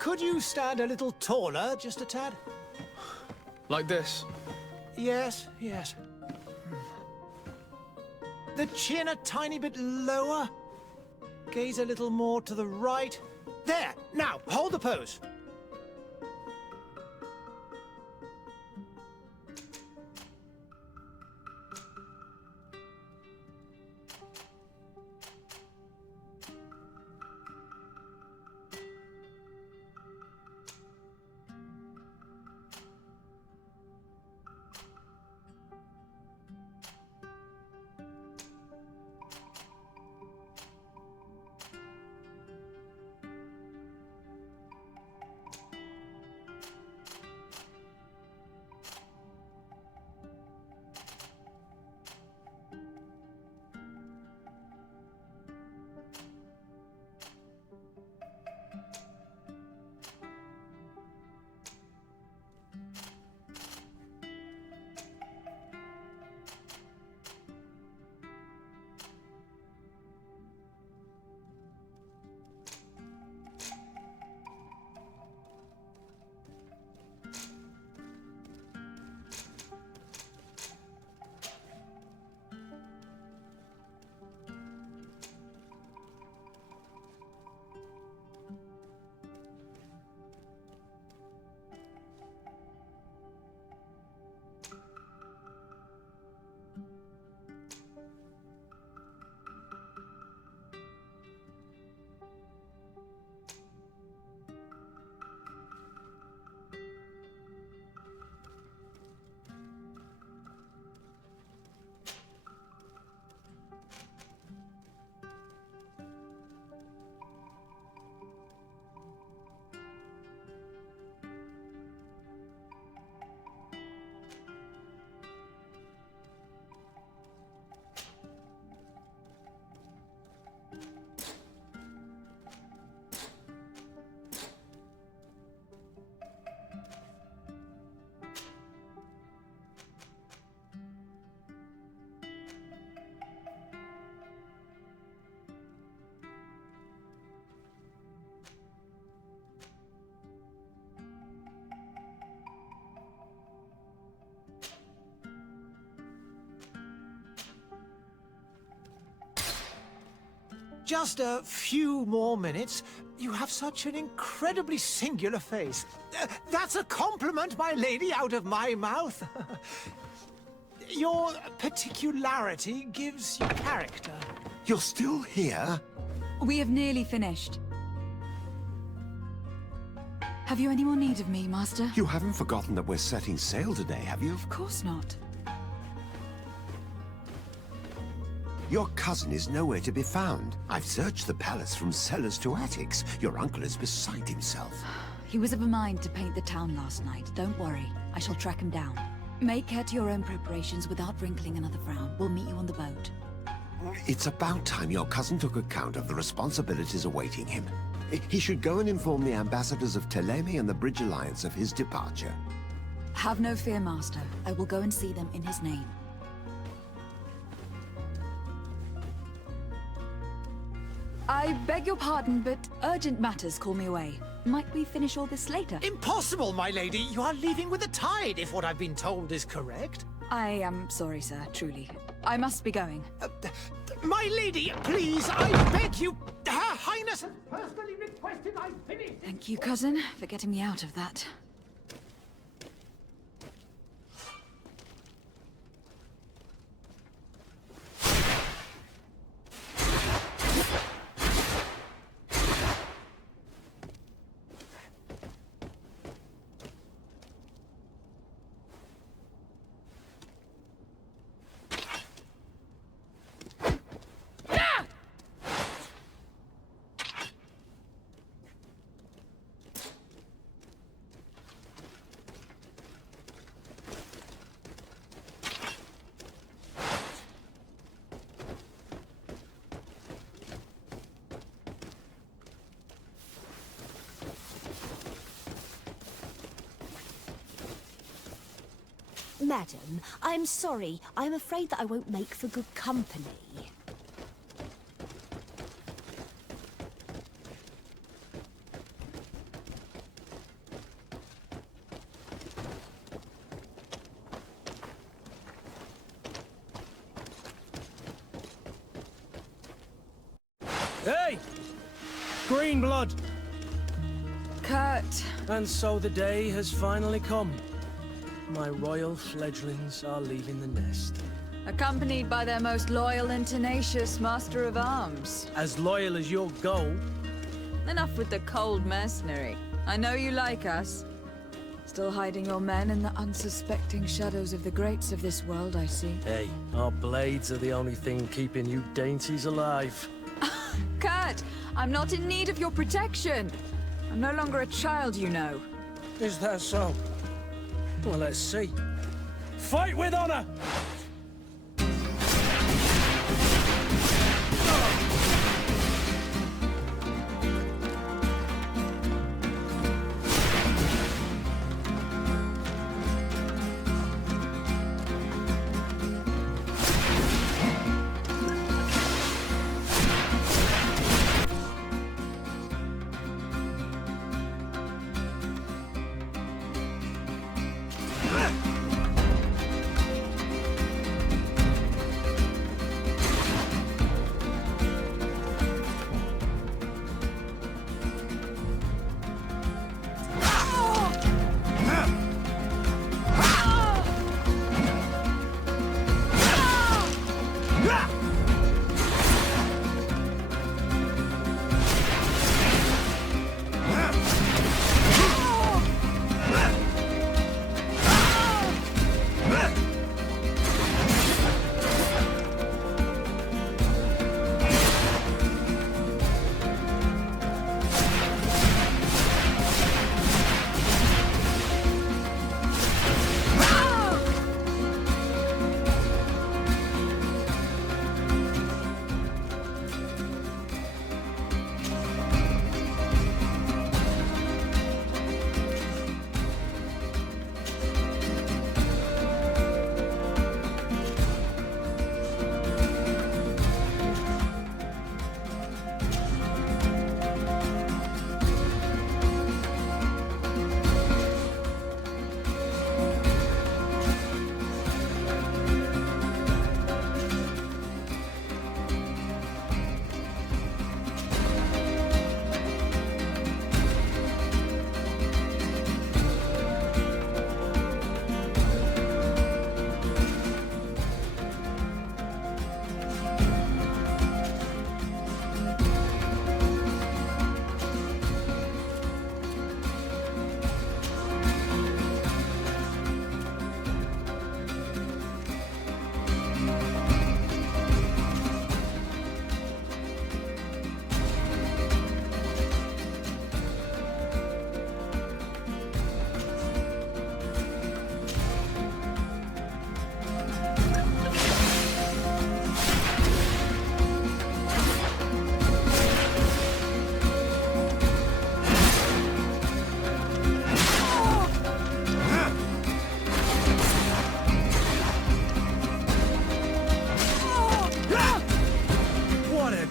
Could you stand a little taller, just a tad? Like this? Yes, yes. The chin a tiny bit lower. Gaze a little more to the right. There! Now, hold the pose. Just a few more minutes. You have such an incredibly singular face. That's a compliment, my lady, out of my mouth. Your particularity gives you character. You're still here? We have nearly finished. Have you any more need of me, Master? You haven't forgotten that we're setting sail today, have you? Of course not. Your cousin is nowhere to be found. I've searched the palace from cellars to attics. Your uncle is beside himself. He was of a mind to paint the town last night. Don't worry. I shall track him down. Make care to your own preparations without wrinkling another frown. We'll meet you on the boat. It's about time your cousin took account of the responsibilities awaiting him. He should go and inform the ambassadors of Telemi and the Bridge Alliance of his departure. Have no fear, Master. I will go and see them in his name. I beg your pardon, but urgent matters call me away. Might we finish all this later? Impossible, my lady. You are leaving with the tide, if what I've been told is correct. I am sorry, sir, truly. I must be going. My lady, please, I beg you. Her Highness has personally requested I finish. Thank you, cousin, for getting me out of that. Madam, I'm sorry. I'm afraid that I won't make for good company. Hey! Green blood! Kurt, And so the day has finally come. My royal fledglings are leaving the nest. accompanied by their most loyal and tenacious master of arms. As loyal as you'll go. Enough with the cold mercenary. I know you like us. Still hiding your men in the unsuspecting shadows of the greats of this world, I see. Hey, our blades are the only thing keeping you dainties alive. Kurt, I'm not in need of your protection. I'm no longer a child, you know. Is that so? Well, let's see. Fight with honor!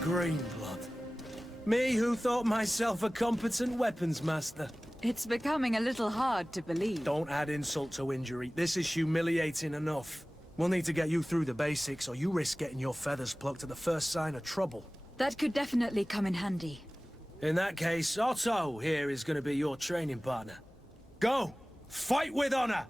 Green blood. Me who thought myself a competent weapons master. It's becoming a little hard to believe. Don't add insult to injury. This is humiliating enough. We'll need to get you through the basics, or you risk getting your feathers plucked at the first sign of trouble. That could definitely come in handy. In that case, Otto here is going to be your training partner. Go! Fight with honor!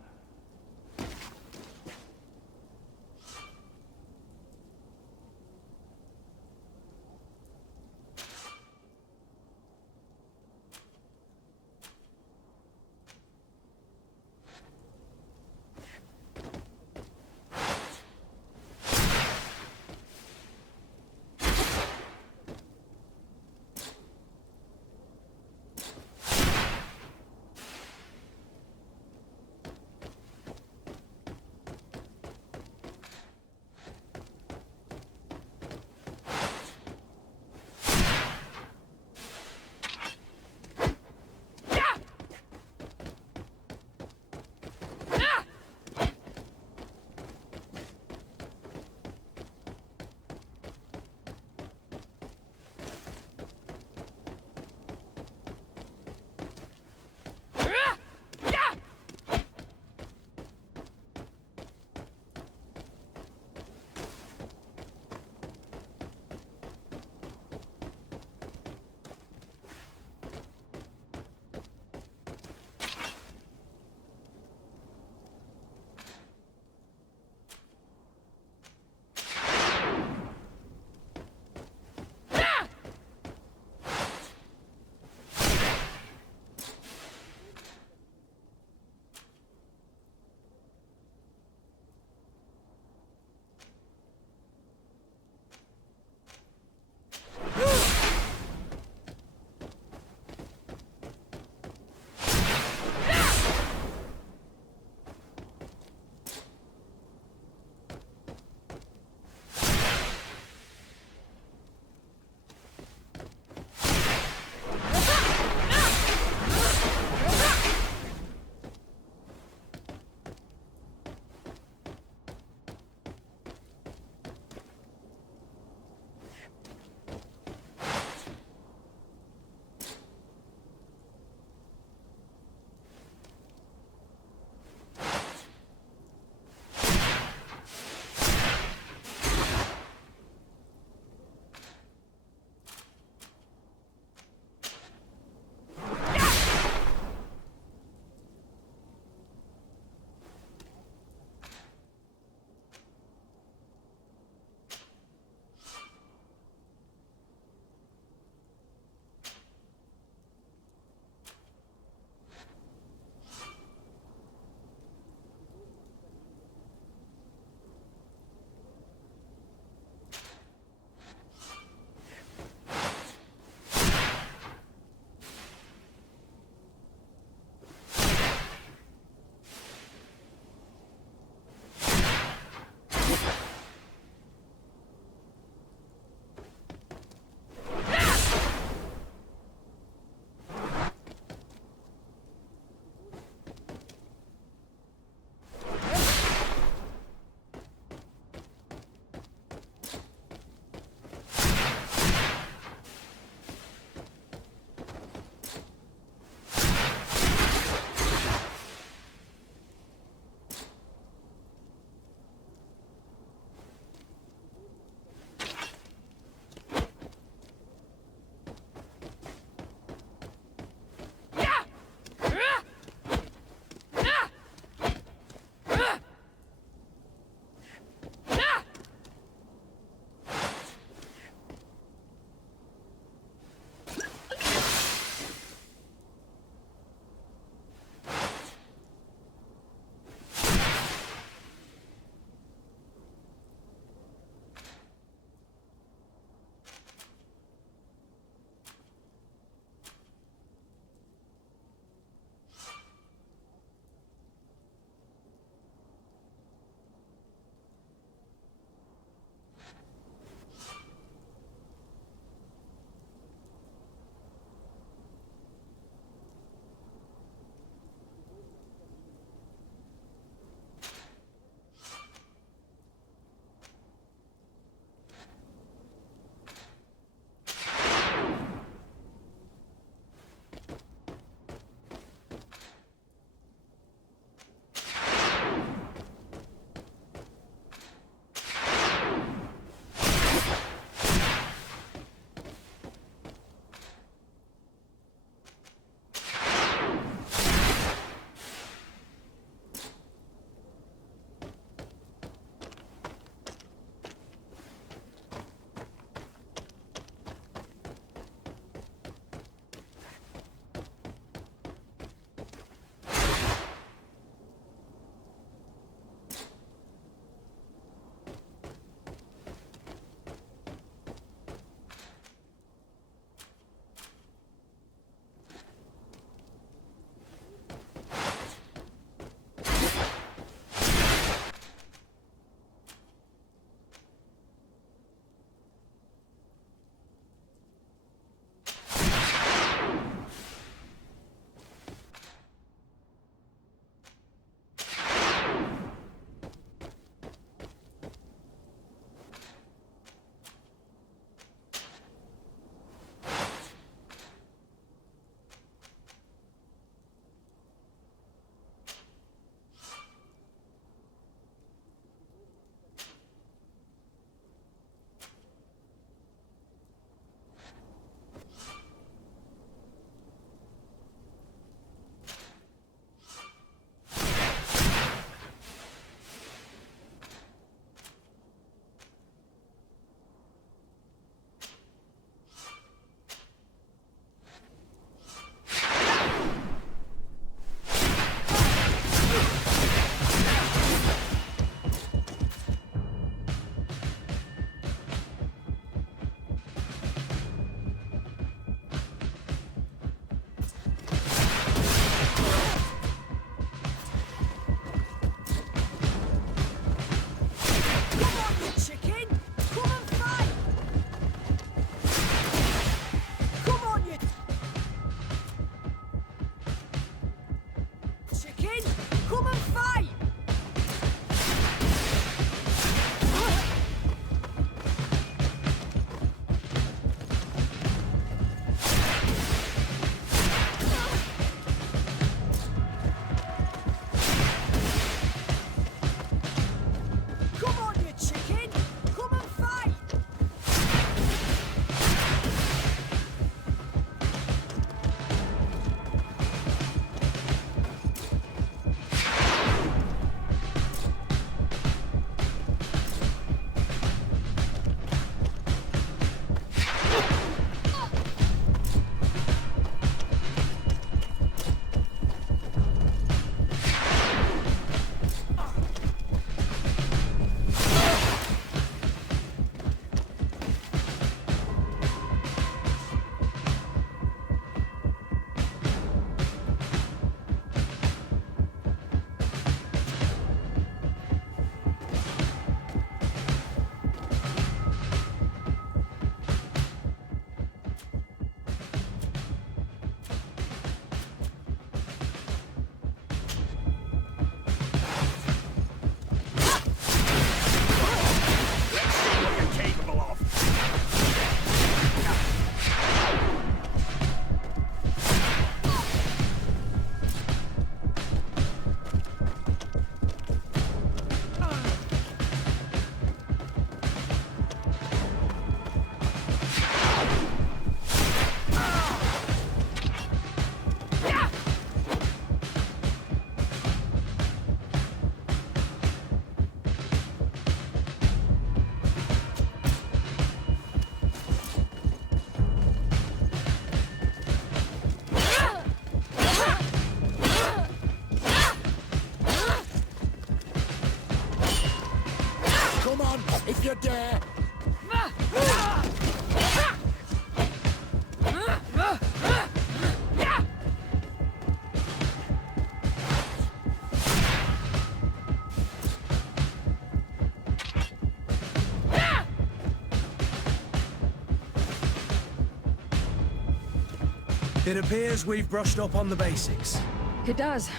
It appears we've brushed up on the basics. It does.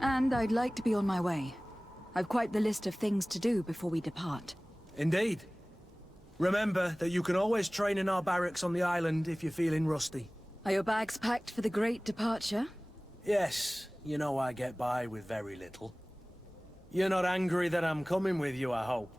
And I'd like to be on my way. I've quite the list of things to do before we depart. Indeed. Remember that you can always train in our barracks on the island if you're feeling rusty. Are your bags packed for the great departure? Yes, you know I get by with very little. You're not angry that I'm coming with you, I hope.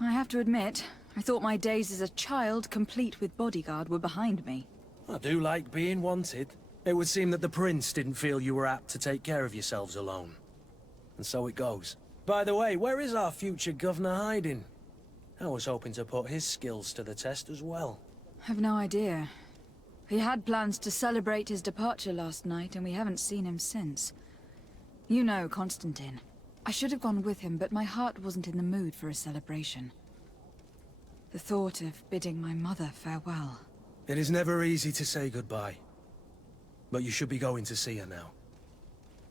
I have to admit, I thought my days as a child, complete with bodyguard, were behind me. I do like being wanted. It would seem that the prince didn't feel you were apt to take care of yourselves alone. And so it goes. By the way, where is our future governor hiding? I was hoping to put his skills to the test as well. I've no idea. He had plans to celebrate his departure last night, and we haven't seen him since. You know Constantine. I should have gone with him, but my heart wasn't in the mood for a celebration. The thought of bidding my mother farewell. It is never easy to say goodbye. But you should be going to see her now.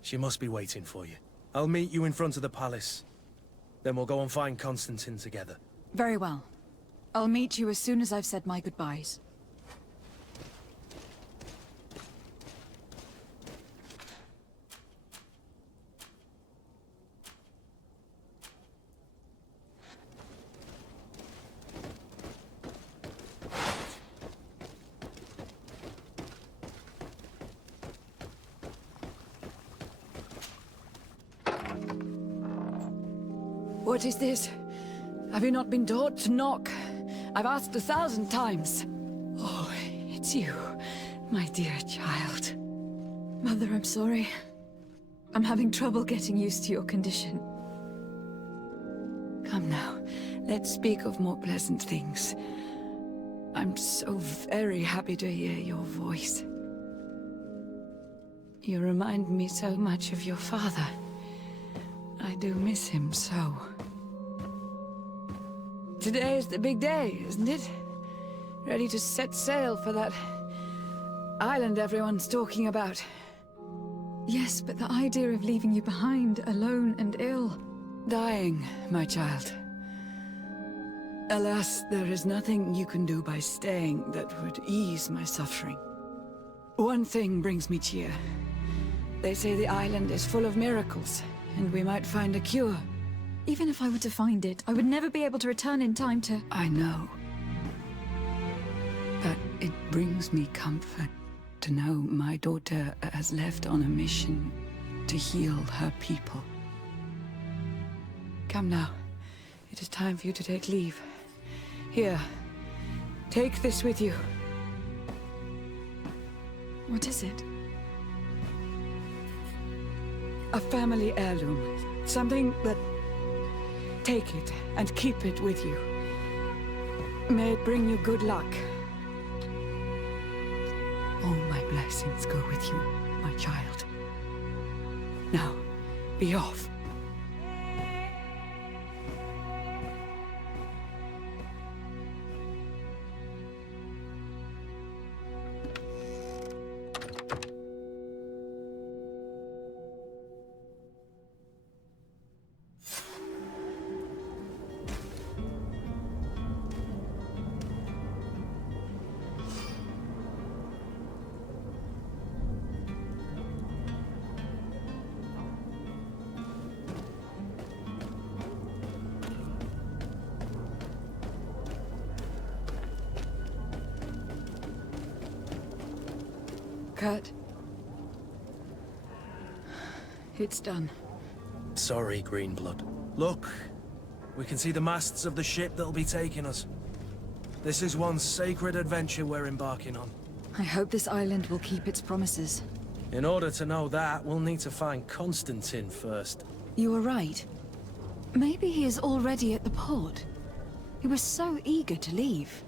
She must be waiting for you. I'll meet you in front of the palace. Then we'll go and find Constantine together. Very well. I'll meet you as soon as I've said my goodbyes. What is this? Have you not been taught to knock? I've asked 1,000 times. Oh, it's you, my dear child. Mother, I'm sorry. I'm having trouble getting used to your condition. Come now, let's speak of more pleasant things. I'm so very happy to hear your voice. You remind me so much of your father. I do miss him so. Today is the big day, isn't it? Ready to set sail for that island everyone's talking about. Yes, but the idea of leaving you behind, alone and ill... Dying, my child. Alas, there is nothing you can do by staying that would ease my suffering. One thing brings me cheer. They say the island is full of miracles, and we might find a cure. Even if I were to find it, I would never be able to return in time to... I know. But it brings me comfort to know my daughter has left on a mission to heal her people. Come now. It is time for you to take leave. Here, take this with you. What is it? A family heirloom. Something that... Take it and keep it with you. May it bring you good luck. All my blessings go with you, my child. Now, be off. Kurt. It's done. Sorry, Greenblood. Look, we can see the masts of the ship that'll be taking us. This is one sacred adventure we're embarking on. I hope this island will keep its promises. In order to know that, we'll need to find Constantine first. You were right. Maybe he is already at the port. He was so eager to leave.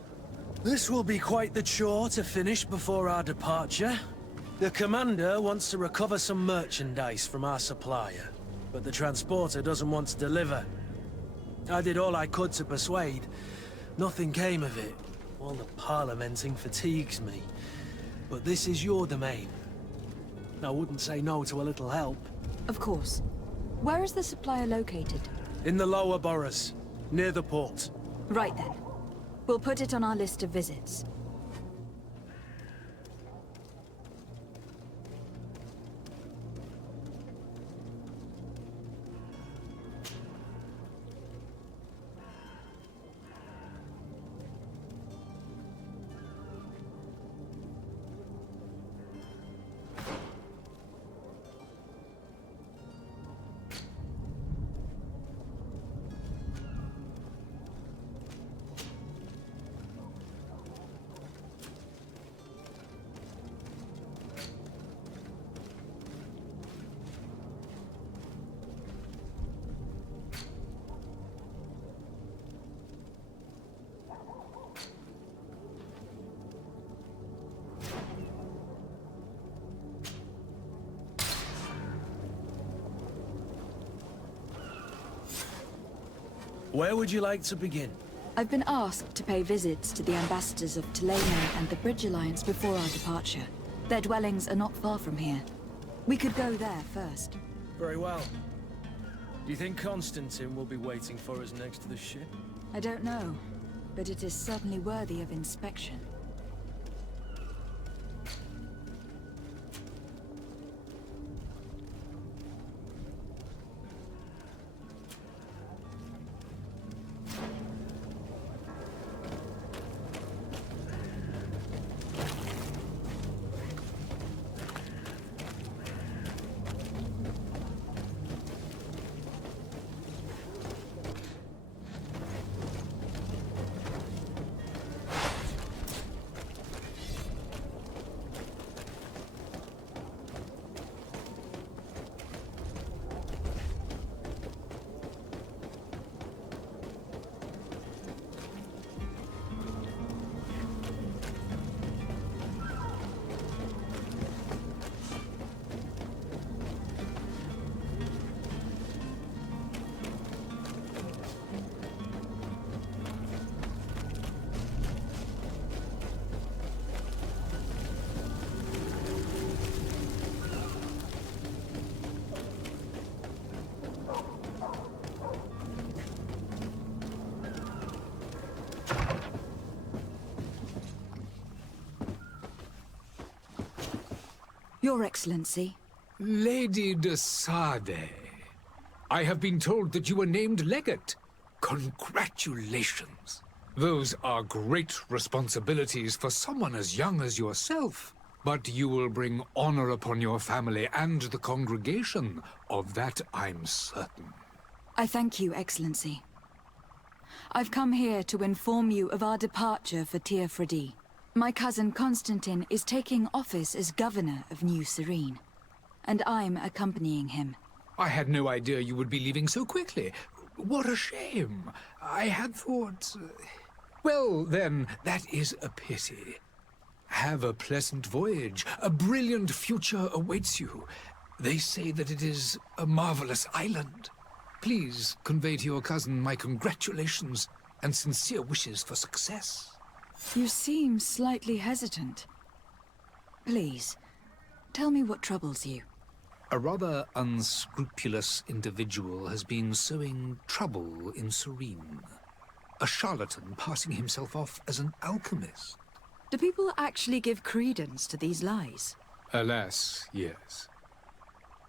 This will be quite the chore to finish before our departure. The commander wants to recover some merchandise from our supplier, but the transporter doesn't want to deliver. I did all I could to persuade. Nothing came of it. All the parliamenting fatigues me. But this is your domain. I wouldn't say no to a little help. Of course. Where is the supplier located? In the lower boroughs, near the port. Right then. We'll put it on our list of visits. Where would you like to begin? I've been asked to pay visits to the ambassadors of Toledo and the Bridge Alliance before our departure. Their dwellings are not far from here. We could go there first. Very well. Do you think Constantine will be waiting for us next to the ship? I don't know, but it is certainly worthy of inspection. Your Excellency. Lady de Sade, I have been told that you were named legate. Congratulations. Those are great responsibilities for someone as young as yourself. But you will bring honor upon your family and the congregation. Of that I'm certain. I thank you, Excellency. I've come here to inform you of our departure for Teofredi. My cousin Constantine is taking office as governor of New Serene, and I'm accompanying him. I had no idea you would be leaving so quickly. What a shame. I had thought... Well, then, that is a pity. Have a pleasant voyage. A brilliant future awaits you. They say that it is a marvelous island. Please convey to your cousin my congratulations and sincere wishes for success. You seem slightly hesitant. Please, tell me what troubles you. A rather unscrupulous individual has been sowing trouble in Serene. A charlatan passing himself off as an alchemist. Do people actually give credence to these lies? Alas, yes.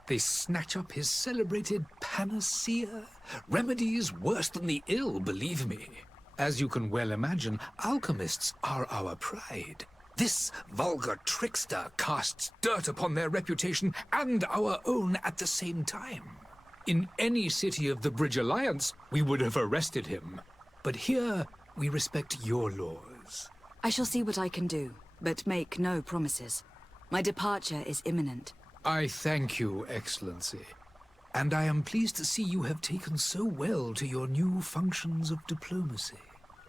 They snatch up his celebrated panacea. Remedies worse than the ill, believe me. As you can well imagine, alchemists are our pride. This vulgar trickster casts dirt upon their reputation and our own at the same time. In any city of the Bridge Alliance, we would have arrested him. But here, we respect your laws. I shall see what I can do, but make no promises. My departure is imminent. I thank you, Excellency. And I am pleased to see you have taken so well to your new functions of diplomacy.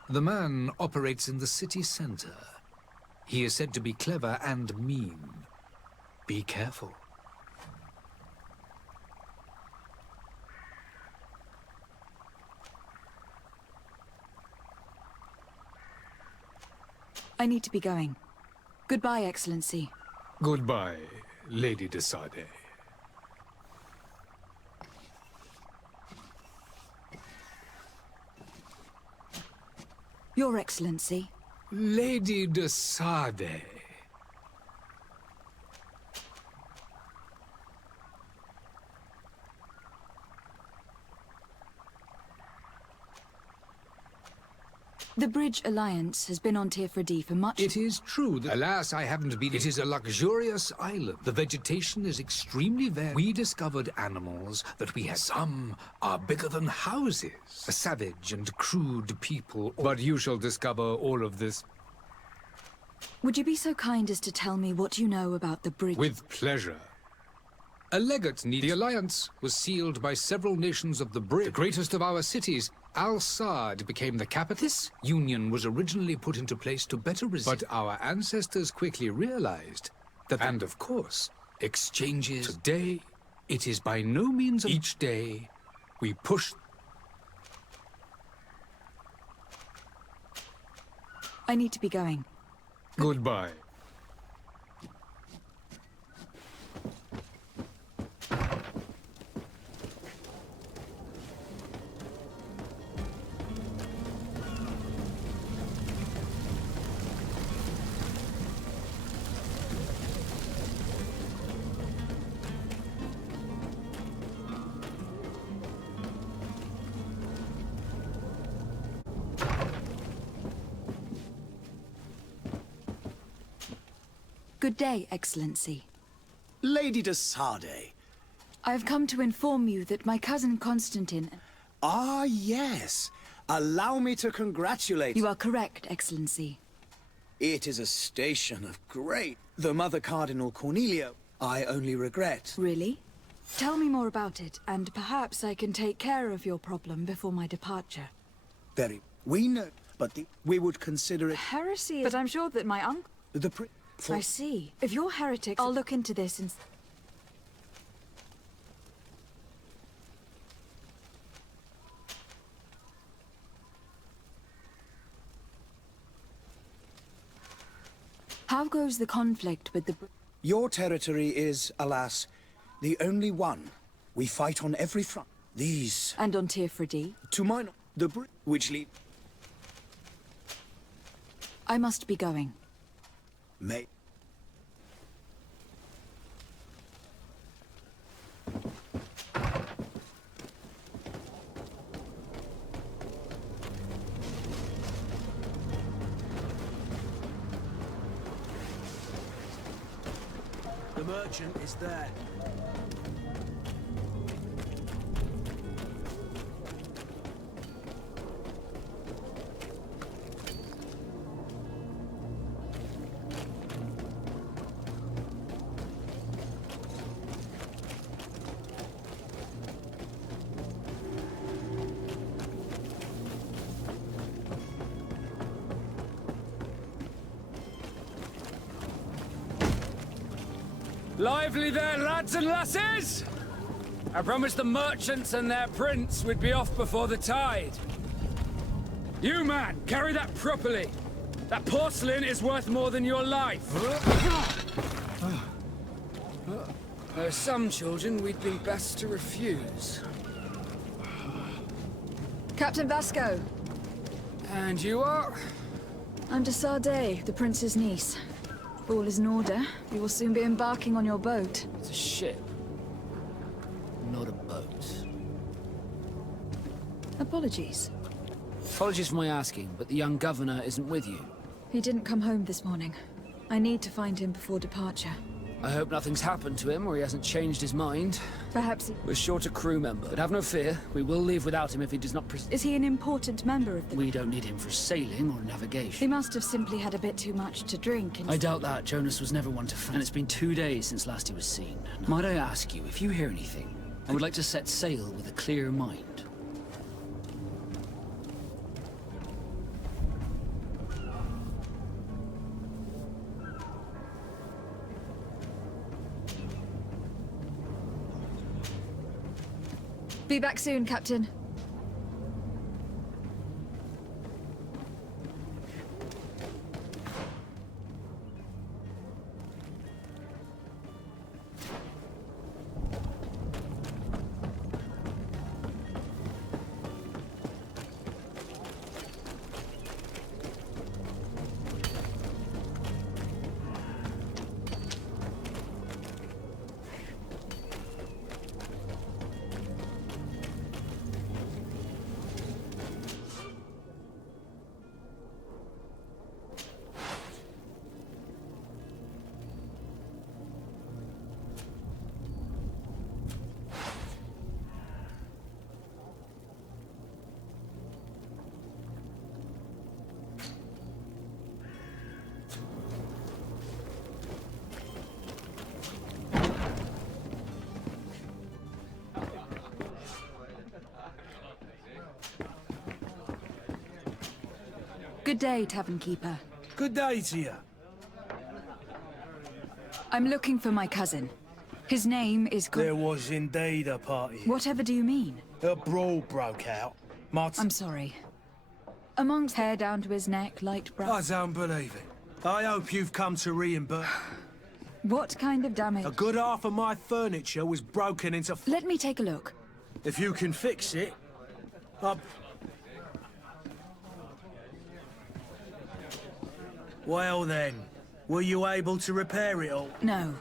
The man operates in the city center. He is said to be clever and mean. Be careful. I need to be going. Goodbye, Excellency. Goodbye, Lady de Sade. Your Excellency. Lady de Sade. The Bridge Alliance has been on Tirfredi for much... It is true that, alas, I haven't been... It is a luxurious island. The vegetation is extremely varied. We discovered animals that we had. Some are bigger than houses. A savage and crude people. But you shall discover all of this. Would you be so kind as to tell me what you know about the bridge? With pleasure. A legate need... The alliance was sealed by several nations of the Bridge. The greatest of our cities, Al-Sad, became the capital. This union was originally put into place to better resist. But our ancestors quickly realized that... And of course, exchanges... Today, it is by no means... Each day, we push... I need to be going. Goodbye. Good day, Excellency. Lady de Sade. I have come to inform you that my cousin Constantine... Ah, yes. Allow me to congratulate... You are correct, Excellency. It is a station of great... The Mother Cardinal Cornelia, I only regret. Really? Tell me more about it, and perhaps I can take care of your problem before my departure. Very... We know, but we would consider it... Heresy is... But I'm sure that my uncle... I see. If you're heretics, I'll look into this and... How goes the conflict with the... Your territory is, alas, the only one. We fight on every front. These... And on Tirfredi? To mine... The which lead... I must be going. May... The merchant is there. Lively there, lads and lasses! I promised the merchants and their prince we'd be off before the tide. You, man, carry that properly. That porcelain is worth more than your life. There are some children we'd been best to refuse. Captain Vasco! And you are? I'm de Sade, the prince's niece. If all is in order, you will soon be embarking on your boat. It's a ship, not a boat. Apologies. Apologies for my asking, but the young governor isn't with you. He didn't come home this morning. I need to find him before departure. I hope nothing's happened to him or he hasn't changed his mind. Perhaps he... We're short a crew member, but have no fear. We will leave without him if he does not Is he an important member of the... We don't need him for sailing or navigation. He must have simply had a bit too much to drink and... I doubt that. Jonas was never one to and it's been 2 days since last he was seen. Might I ask you, if you hear anything, I would like to set sail with a clear mind. Be back soon, Captain. Good day, Tavern Keeper. Good day to you. I'm looking for my cousin. His name is... There was indeed a party. Whatever do you mean? A brawl broke out. I'm sorry. Amongst hair down to his neck, light brown... I don't believe it. I hope you've come to reimburse... What kind of damage? A good half of my furniture was broken into... Let me take a look. If you can fix it, Well then, were you able to repair it all? No.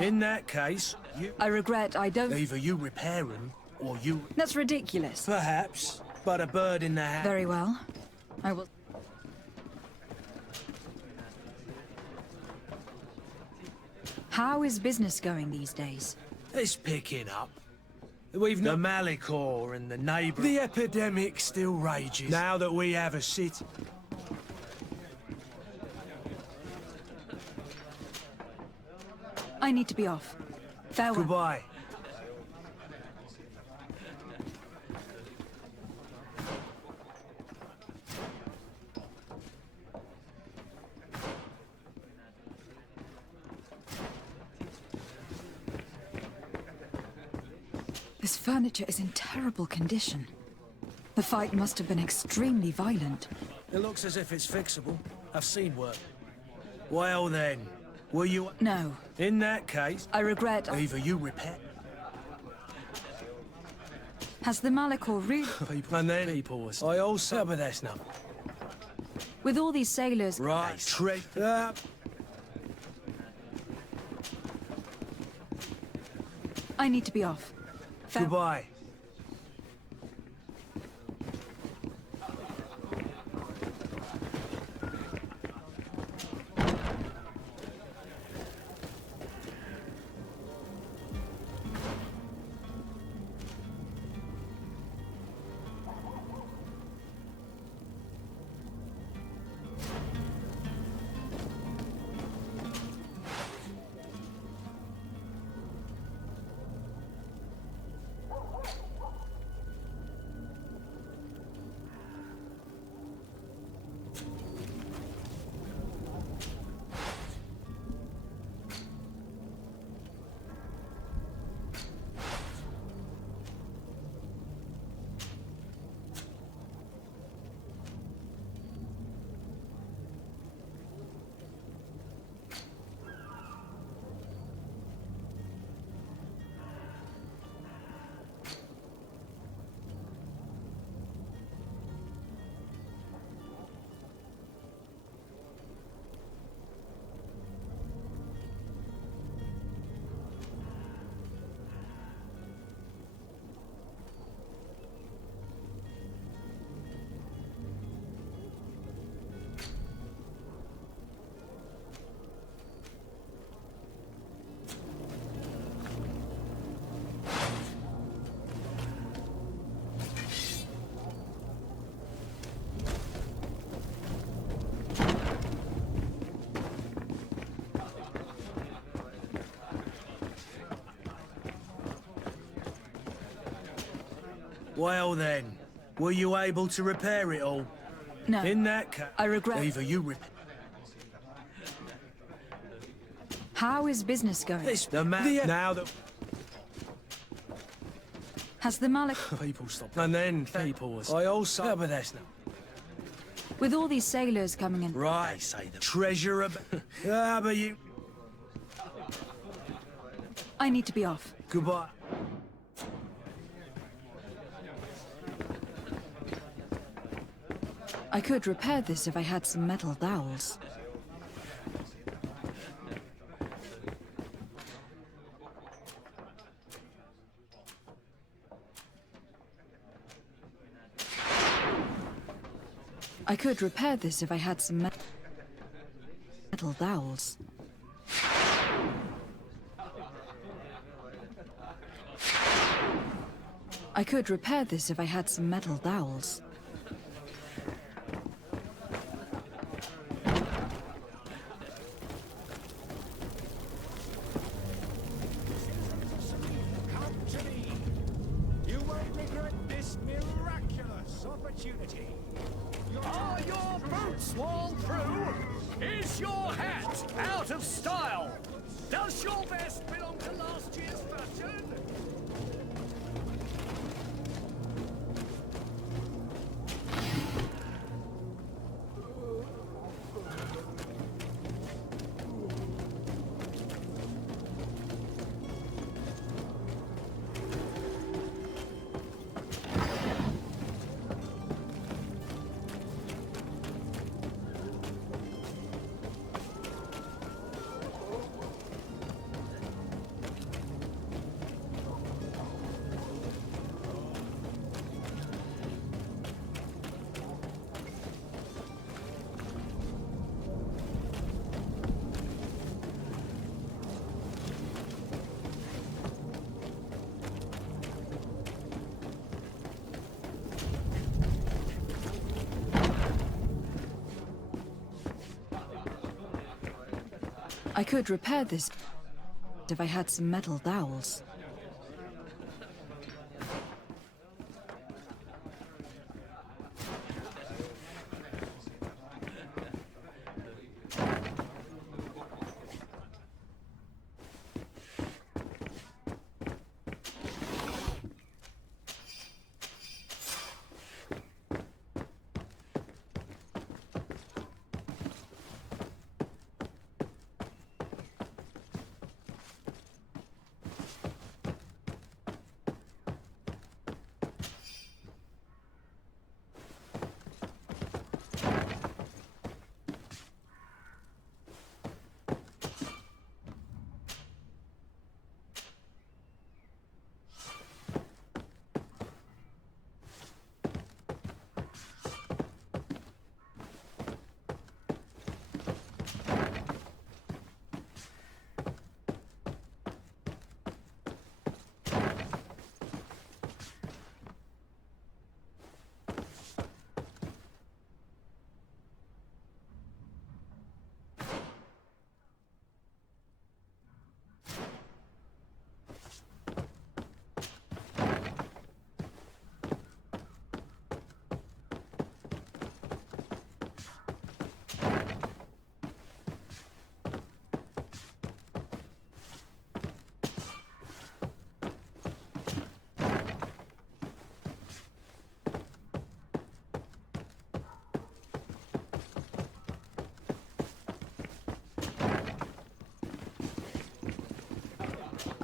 In that case, I regret I don't... Either you repair them, or you... That's ridiculous. Perhaps, but a bird in the hand... Very well. I will... How is business going these days? It's picking up. We've the Malicor and the neighbour... The epidemic still rages. Now that we have a city... I need to be off. Farewell. Goodbye. This furniture is in terrible condition. The fight must have been extremely violent. It looks as if it's fixable. I've seen work. Well then, were you... No. In that case... I regret... Either you repair... Has the Malicor People and then people was... I also... But that's not... With all these sailors... Right. I need to be off. Goodbye. Well then, were you able to repair it all? No. In that case... I regret... Either you repair... How is business going? It's the man... Now that... Has the Malicor... People stop. And then people was... I also... but that's not... With all these sailors coming in... Right, say the treasure... but you... I need to be off. Goodbye. I could repair this if I had some metal dowels. I could repair this if I had some metal dowels. I could repair this if I had some metal dowels. You won't regret this miraculous opportunity. Your Are your boots worn through? Is your hat out of style? Does your vest belong to last year's fashion? I could repair this if I had some metal dowels.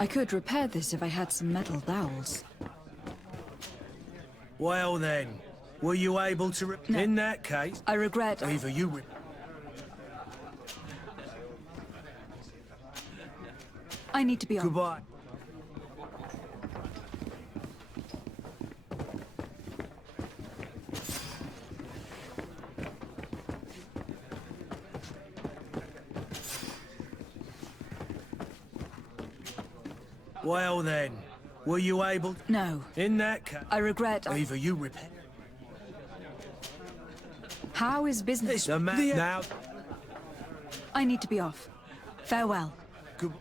I could repair this if I had some metal dowels. Well then, were you able to... No. In that case... I regret... Either you... I need to be on. Goodbye. Well then, were you able... No. In that case... I regret... Either you repair... How is business? The man now... I need to be off. Farewell. Good...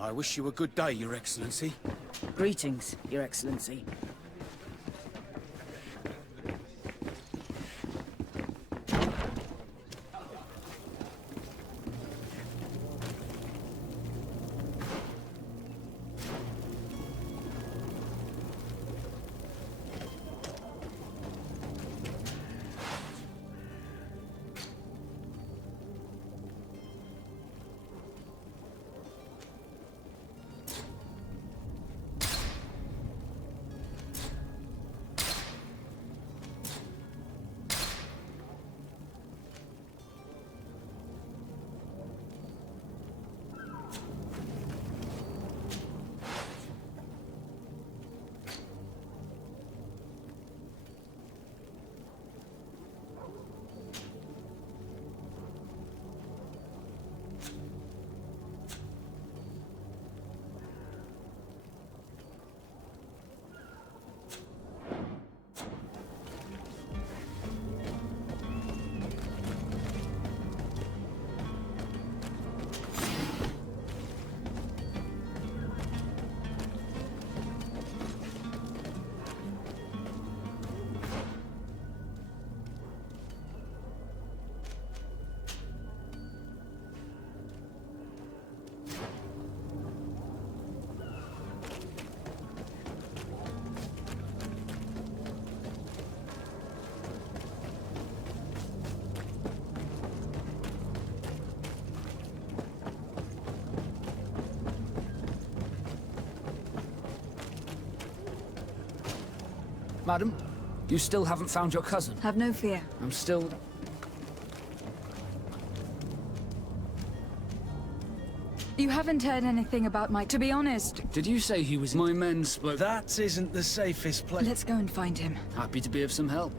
I wish you a good day, Your Excellency. Greetings, Your Excellency. Madam, you still haven't found your cousin. Have no fear. I'm still... You haven't heard anything about my... To be honest... Did you say he was... My men spoke... That isn't the safest place. Let's go and find him. Happy to be of some help.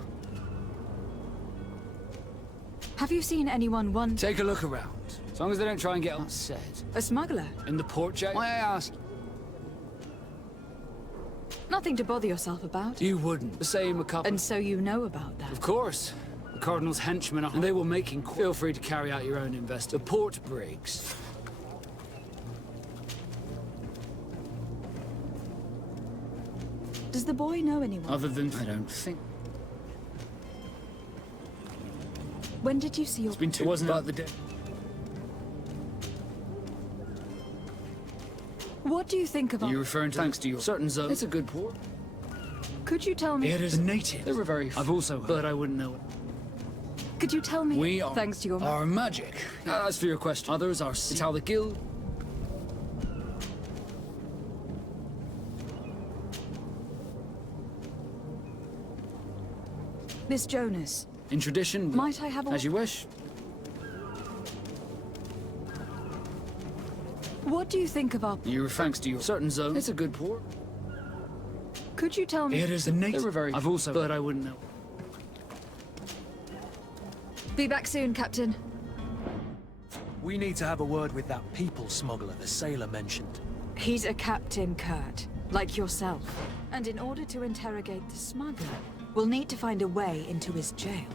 Have you seen anyone Take a look around. As long as they don't try and get upset. A smuggler? In the port, Jay? May I ask? Nothing to bother yourself about. You wouldn't. The same a couple... And so you know about that? Of course. The Cardinal's henchmen are... And they were making... Feel free to carry out your own invest. The port brigs. Does the boy know anyone? Other than... I don't think... When did you see your... It's been two... It wasn't about the day. What do you think of... Are you referring to... Thanks to your... Certain zone. It's a good port. Could you tell me... It is... The native. They were very... I've also heard... But I wouldn't know it. Could you tell me... We are... Thanks to your... Our magic. As for your question, others are... It's how the guild... Miss Jonas. In tradition... Might I have a... As you wish. What do you think of our... You were thanks to your... Certain zone. It's a good port. Could you tell me... It is the native. They were very... I've also... But I wouldn't know. Be back soon, Captain. We need to have a word with that people smuggler the sailor mentioned. He's a captain, Kurt. Like yourself. And in order to interrogate the smuggler, we'll need to find a way into his jail.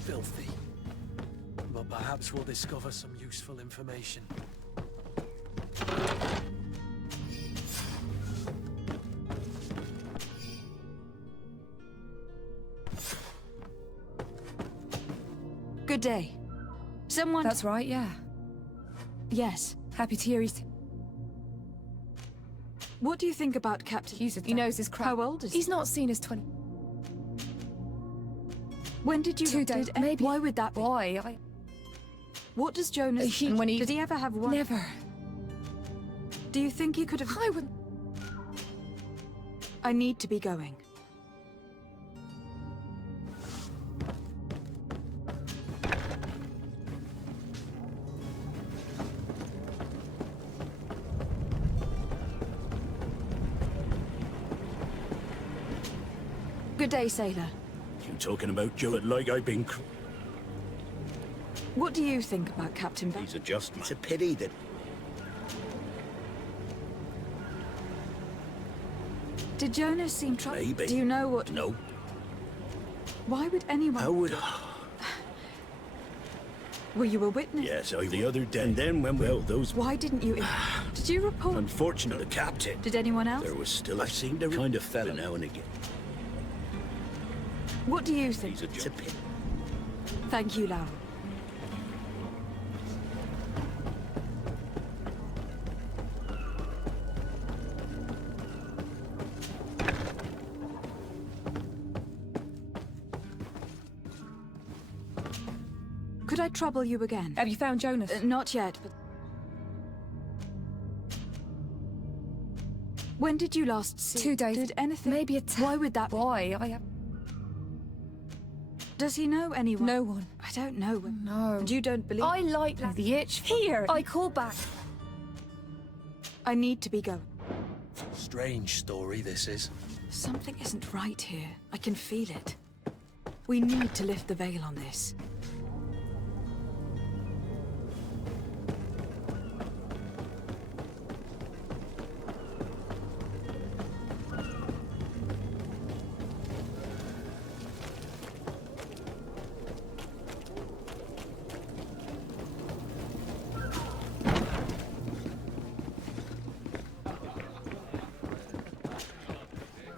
Filthy. But perhaps we'll discover some useful information. Good day. Someone... That's right, yeah. Yes. Happy to hear he's... What do you think about Captain... He knows his crap. How old is he? He's not seen as 20... When did you... 2 days, maybe. Why would that be? Why? What does Jonas... And when he... Did he ever have one? Never. Do you think he could have... I would... I need to be going. Good day, sailor. You talking about Joe like I've been... What do you think about Captain He's a just man. It's a pity that... Did Jonas seem troubled? Maybe. Do you know what... No. Why would anyone... How would... Were you a witness? Yes, the other day. And then when, well, those... Why didn't you... Did you report... Unfortunately, the captain... Did anyone else? There was still... I seemed to kind of fell now and again. What do you think? He's a just... Thank you, Lau. Could I trouble you again? Have you found Jonas? Not yet, but... When did you last see... 2 days. Did anything... Maybe Why would that... Why? Does he know anyone? No one. I don't know. No. You don't believe... I like that. The itch. Here. I call back. I need to be going. Strange story, this is. Something isn't right here. I can feel it. We need to lift the veil on this.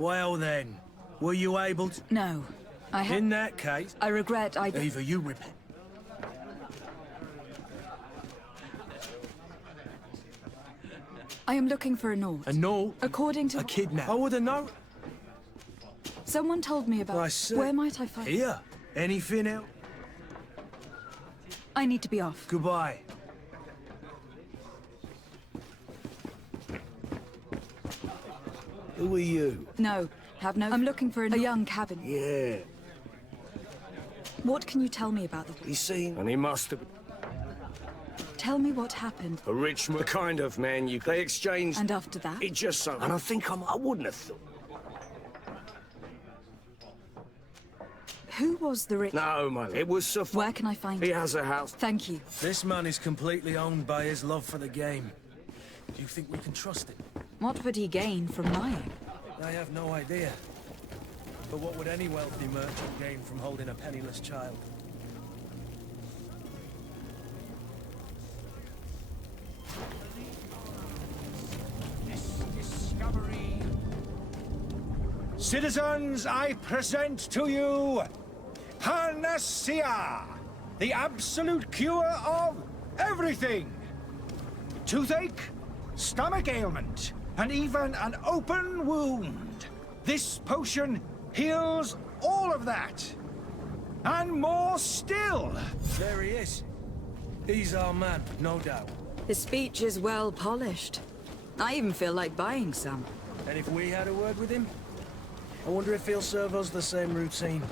Well then, were you able to... No. In that case... I regret I... Either you repent... I am looking for a note. A note? According to... A kidnap. Oh, with a note? Someone told me about... I see. Where might I find... Here. Anything else? I need to be off. Goodbye. Who are you? No. Have no... I'm looking for a young cabin. Yeah. What can you tell me about the... He's seen, and he must have... Tell me what happened. A rich man, the kind of man you... They exchanged... And after that? It just so... And I think I wouldn't have thought... Who was the rich... No, my lord. It was Sir... Where can I find He it? has a house. Thank you. This man is completely owned by his love for the game. Do you think we can trust him? What would he gain from lying? I have no idea. But what would any wealthy merchant gain from holding a penniless child? Citizens, I present to you Panacea, the absolute cure of everything. Toothache, stomach ailment, and even an open wound. This potion heals all of that. And more still. There he is. He's our man, no doubt. His speech is well polished. I even feel like buying some. And if we had a word with him? I wonder if he'll serve us the same routine.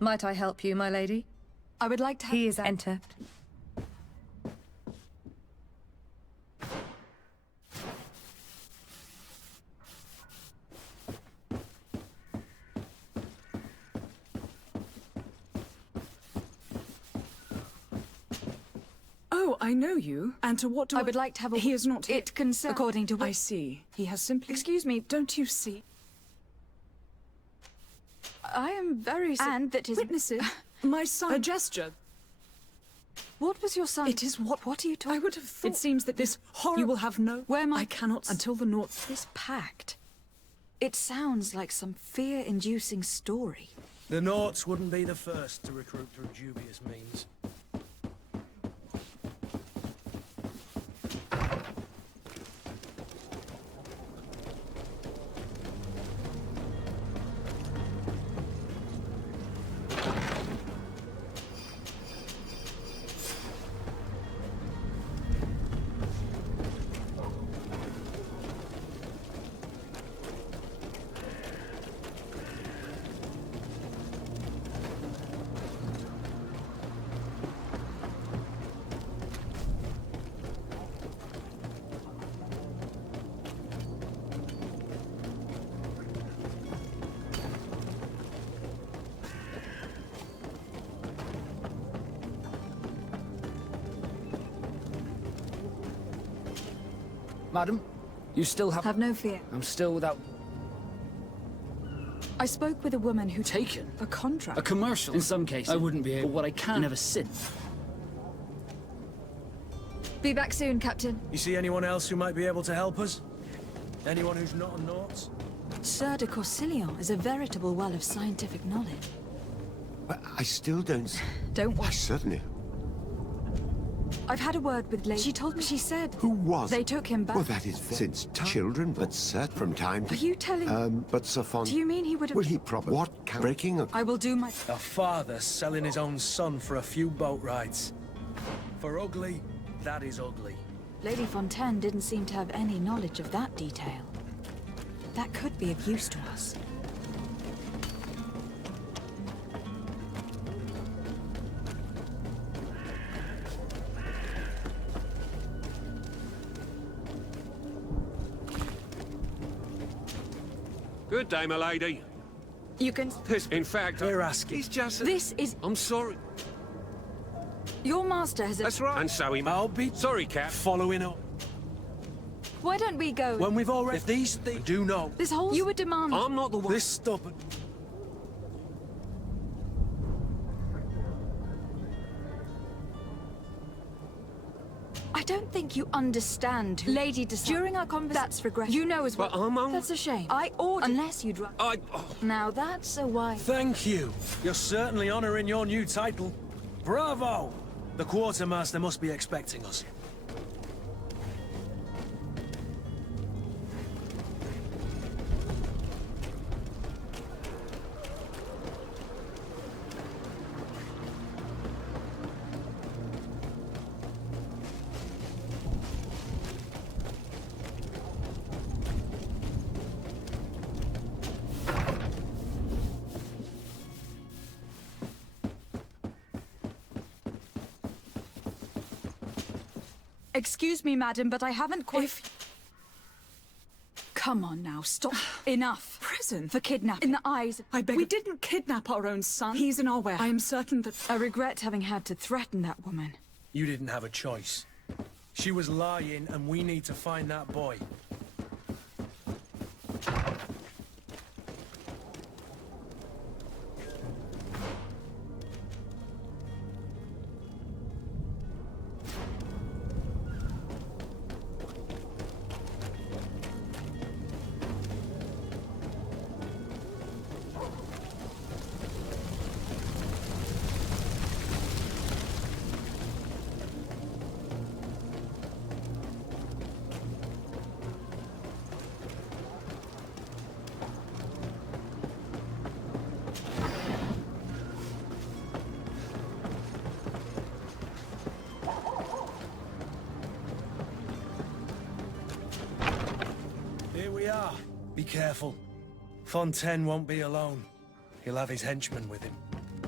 Might I help you, my lady? I would like to have... He is enter. Oh, I know you. And to what do I would like to have a... He is not... It concern... According to what... I see. He has simply... Excuse me. Don't you see? I am very... And that his... Witnesses? My son... A gesture. What was your son... It is what... What are you talking... I would have thought... It seems that this horror... You will have no... Where am I... I cannot... Until the North... This pact... It sounds like some fear-inducing story. The Norts wouldn't be the first to recruit through dubious means. Madam, you still have... Have no fear. I'm still without... I spoke with a woman who... Taken? A contract. A commercial? In some cases. I wouldn't be able... But what I can... Never sin. Be back soon, Captain. You see anyone else who might be able to help us? Anyone who's not a Nort? Sir de Corsilion is a veritable well of scientific knowledge. But I still don't... Don't worry. I certainly... I've had a word with Lady... She told me... She said... Who was? They took him back. Well, that is since children, but from time to... Are you telling... but Sir Fon... Do you mean he would have... Will he probably... What? Breaking a... I will do my... A father selling his own son for a few boat rides. For ugly, that is ugly. Lady Fontaine didn't seem to have any knowledge of that detail. That could be of use to us. Good day, my lady. You can... In fact, We're asking. he's just... This is... I'm sorry. Your master has... That's right. And so he... I'll be... Sorry, Cap. Following up. Why don't we go... When we've already... If these things do know... This whole... You were demanding... I'm not the one... This stubborn... I don't think you understand who... Lady Descent. During our conversation... That's regret. You know as well... But I'm on... That's a shame. I ordered... Unless you'd... Now that's a why... Thank you. You're certainly honoring your new title. Bravo! The quartermaster must be expecting us. Excuse me, madam, but I haven't quite... Come on now, stop. Enough. Prison? For kidnapping. In the eyes... I beg... We didn't kidnap our own son. He's in our warehouse. I am certain that... I regret having had to threaten that woman. You didn't have a choice. She was lying, and we need to find that boy. Here we are. Be careful. Fontaine won't be alone. He'll have his henchmen with him.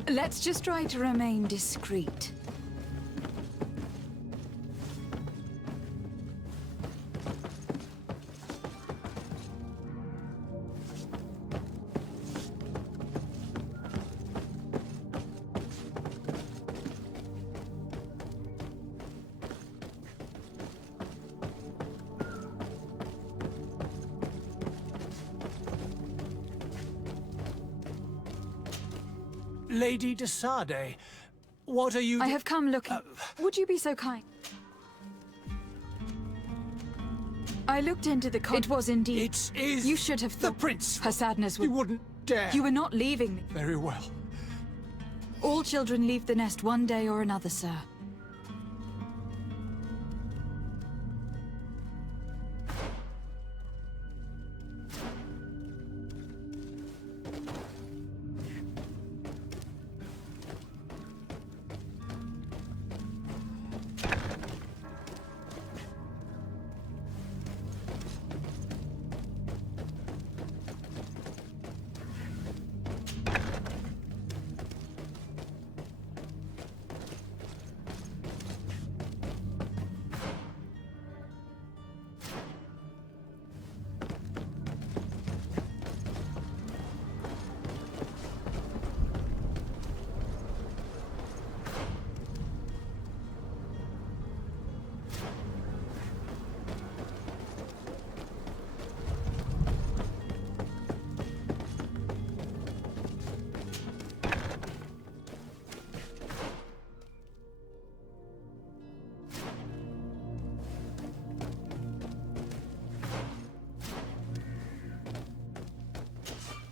Let's just try to remain discreet. Lady de Sade, what are you... I have come looking... Would you be so kind? I looked into the It was indeed... It is... You should have thought... The prince! Her sadness would... You wouldn't dare... You were not leaving me. Very well. All children leave the nest one day or another, sir.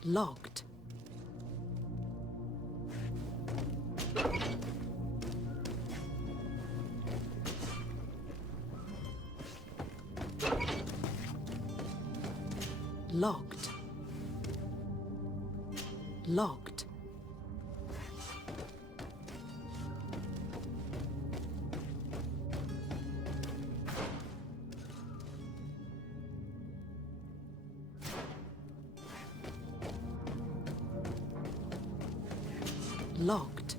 Locked. Locked. Locked. Locked.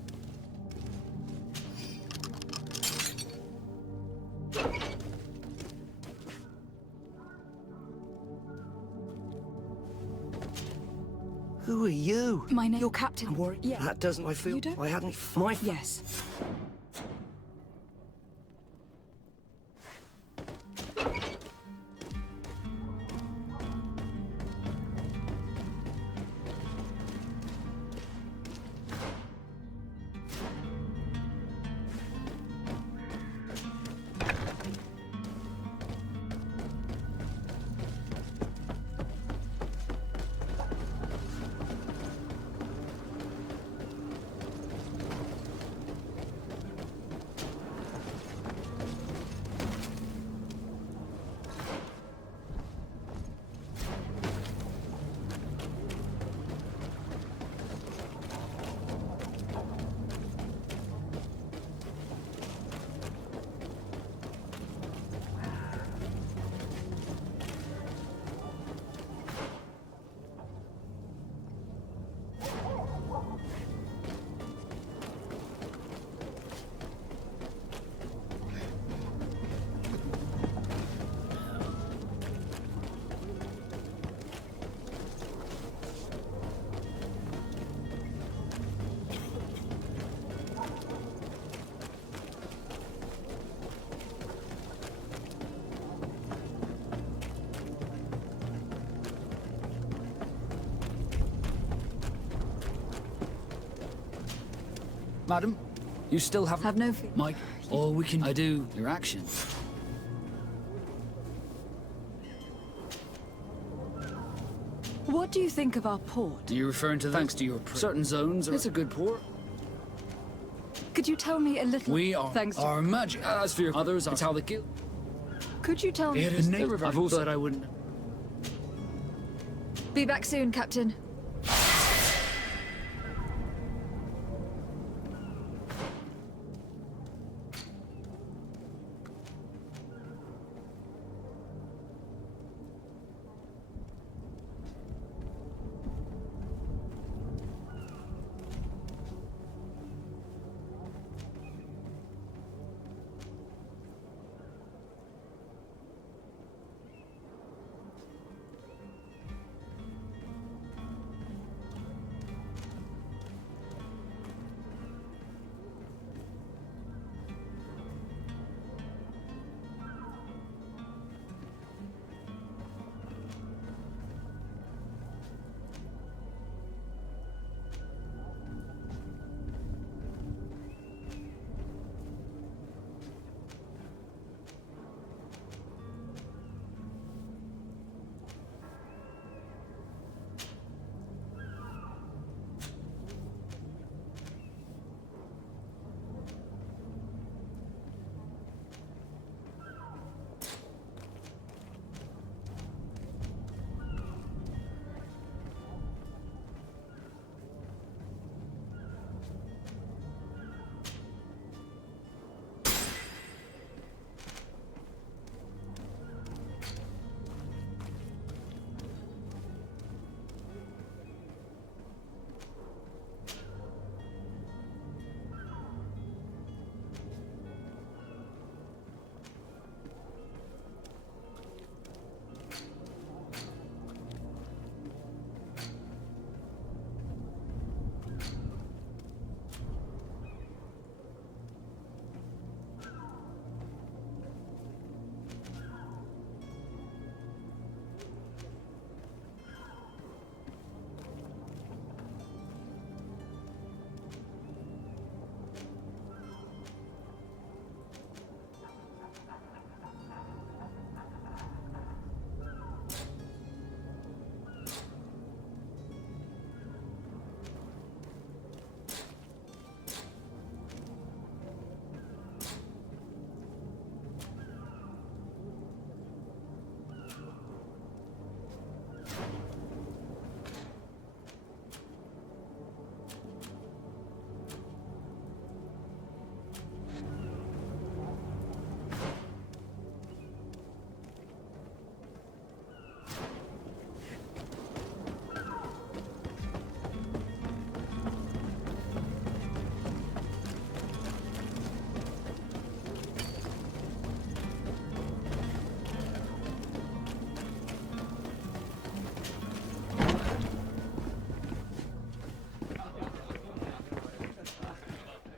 Who are you? My name... Your captain. I'm worried. Yeah. That doesn't I feel. You don't? I hadn't... My... Yes. Madam, you still Have no fear. Mike, all we can do your action. What do you think of our port? Do you referring to thanks to your certain zones? It's a good port. Could you tell me a little... We are Thanks to... our magic. As for your others, it's how the guild. Could you tell me... It is the river. I've also said I wouldn't. Be back soon, Captain.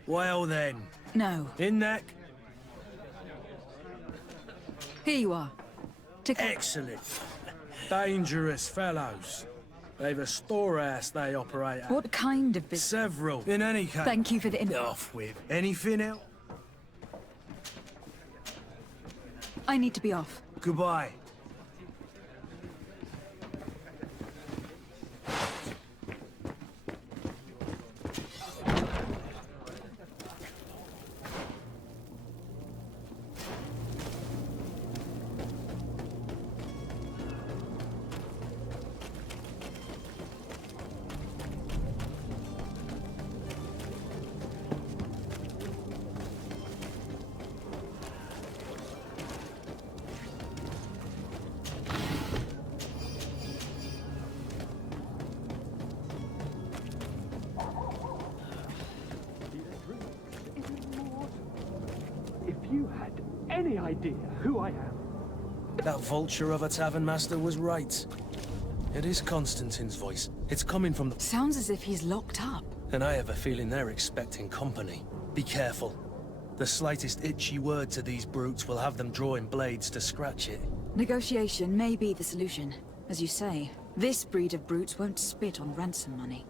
Well then. No. In that... Here you are. Excellent. Dangerous fellows. They've a storehouse they operate at. What kind of business? Several. In any case... Thank you for the... Off with. Anything else? I need to be off. Goodbye. If you had any idea who I am. That vulture of a tavern master was right. It is Constantine's voice. It's coming from the... Sounds as if he's locked up. And I have a feeling they're expecting company. Be careful. The slightest itchy word to these brutes will have them drawing blades to scratch it. Negotiation may be the solution. As you say, this breed of brutes won't spit on ransom money.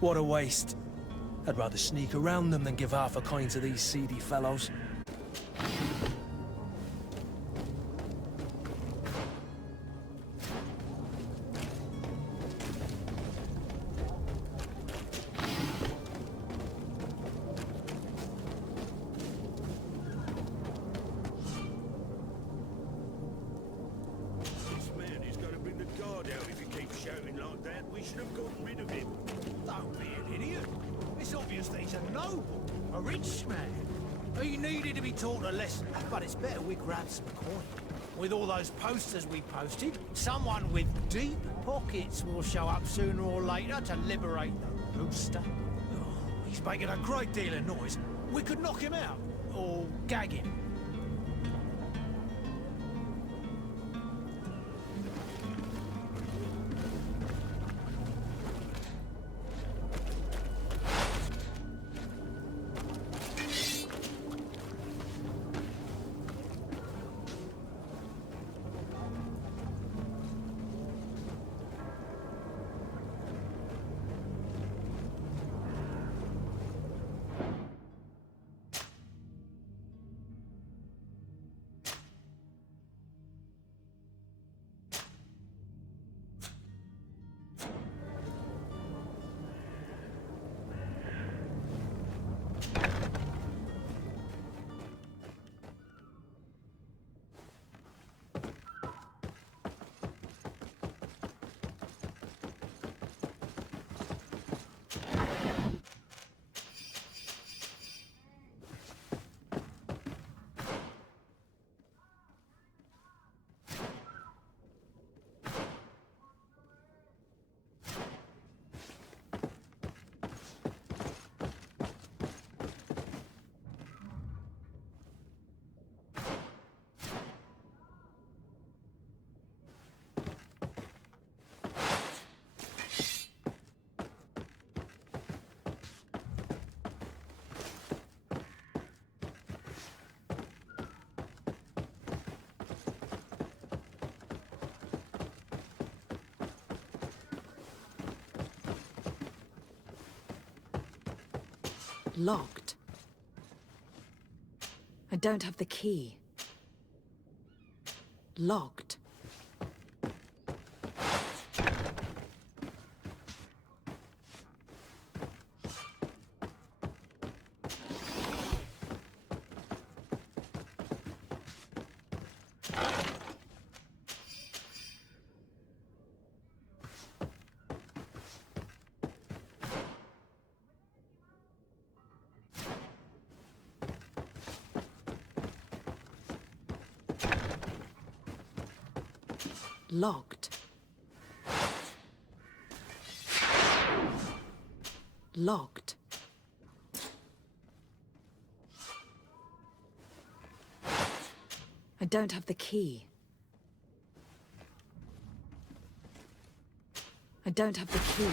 What a waste. I'd rather sneak around them than give half a coin to these seedy fellows. This man is going to bring the guard out if he keeps shouting like that. We should have gotten rid of him. Don't be an idiot. It's obvious that he's a noble, a rich man. He needed to be taught a lesson, but it's better we grab some coin. With all those posters we posted, someone with deep pockets will show up sooner or later to liberate the rooster. Oh, he's making a great deal of noise. We could knock him out, or gag him. Locked. I don't have the key. Locked. Locked. Locked. I don't have the key. I don't have the key.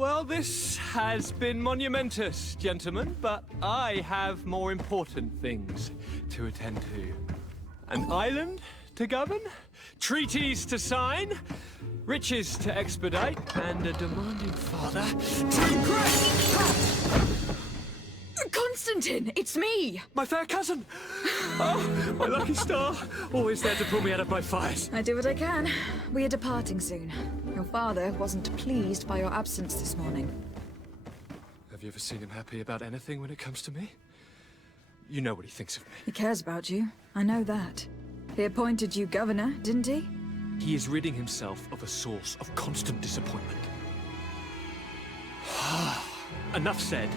Well, this has been monumentous, gentlemen, but I have more important things to attend to. An island to govern, treaties to sign, riches to expedite, and a demanding father to grace. Constantine, it's me! My fair cousin! Oh, my lucky star. Always there to pull me out of my fires. I do what I can. We are departing soon. Your father wasn't pleased by your absence this morning. Have you ever seen him happy about anything when it comes to me? You know what he thinks of me. He cares about you. I know that. He appointed you governor, didn't he? He is ridding himself of a source of constant disappointment. Enough said.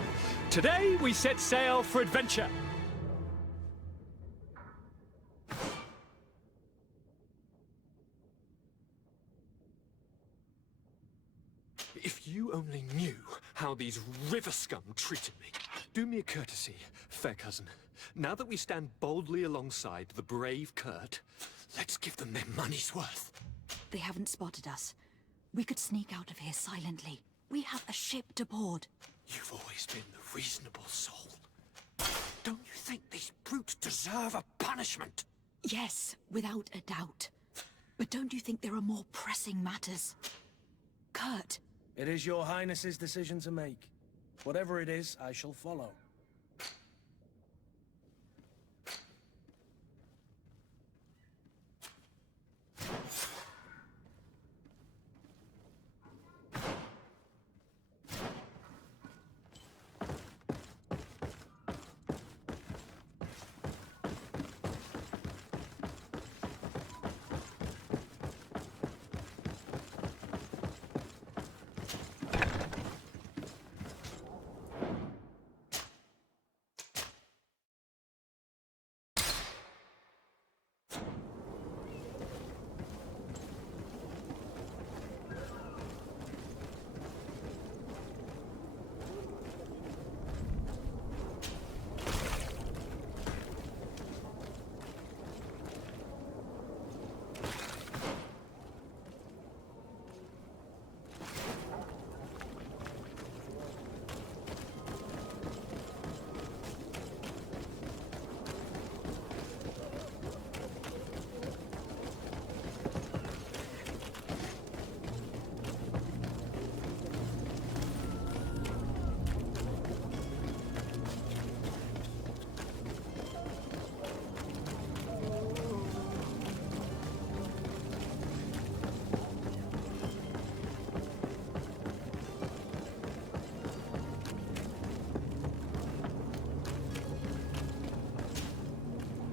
Today we set sail for adventure. If you only knew how these river scum treated me. Do me a courtesy, fair cousin. Now that we stand boldly alongside the brave Kurt, let's give them their money's worth. They haven't spotted us. We could sneak out of here silently. We have a ship to board. You've always been the reasonable soul. Don't you think these brutes deserve a punishment? Yes, without a doubt. But don't you think there are more pressing matters? Kurt. It is your Highness's decision to make. Whatever it is, I shall follow.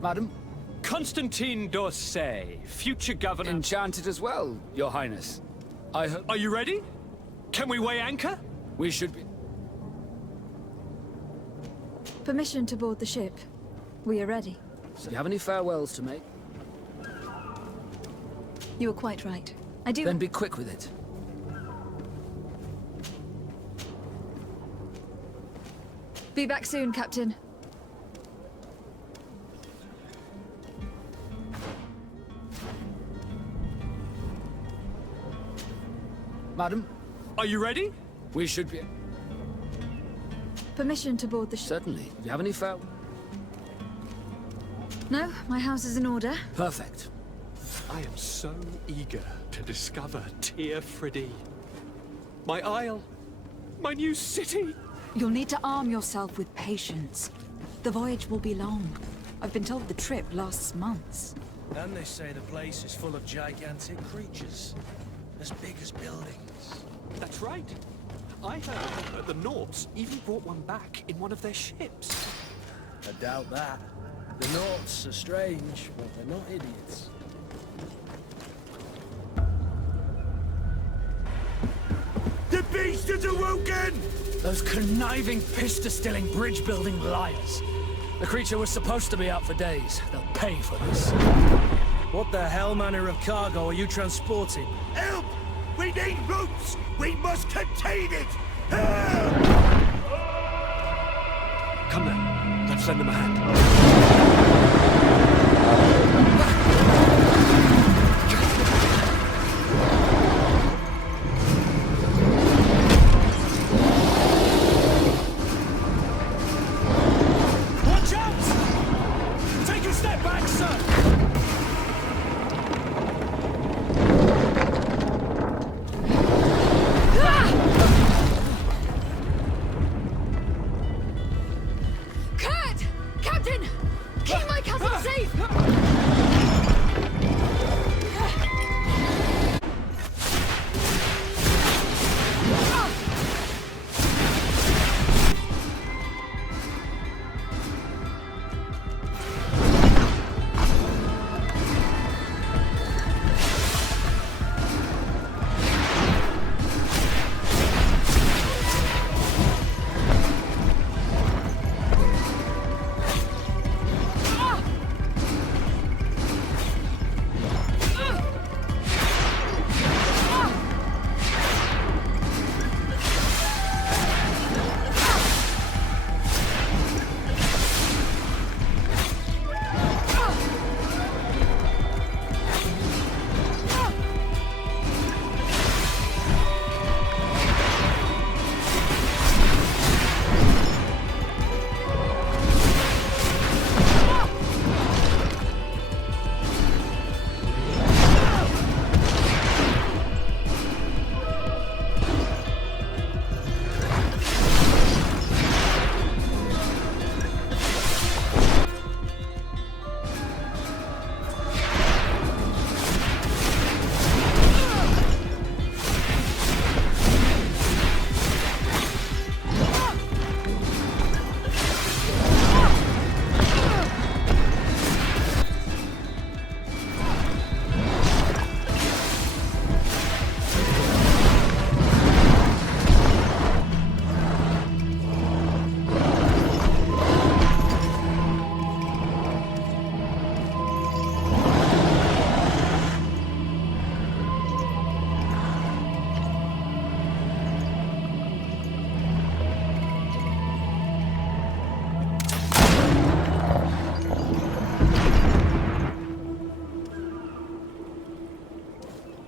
Madam? Constantine d'Orsay, future governor... Enchanted as well, your highness. I hope... Are you ready? Can we weigh anchor? We should be... Permission to board the ship. We are ready. Do you have any farewells to make? You were quite right. I do... Then be quick with it. Be back soon, Captain. Madam? Are you ready? We should be... Permission to board the ship. Certainly. Do you have any farewells? No, my house is in order. Perfect. I am so eager to discover Tir Friddy. My isle. My new city. You'll need to arm yourself with patience. The voyage will be long. I've been told the trip lasts months. And they say the place is full of gigantic creatures. As big as buildings. That's right. I heard that the Norts even brought one back in one of their ships. I doubt that. The Norts are strange, but they're not idiots. The beast is awoken! Those conniving, pista-stilling, bridge-building liars. The creature was supposed to be out for days. They'll pay for this. What the hell manner of cargo are you transporting? Help! We need ropes! We must contain it! Help! Come then, let's lend them a hand.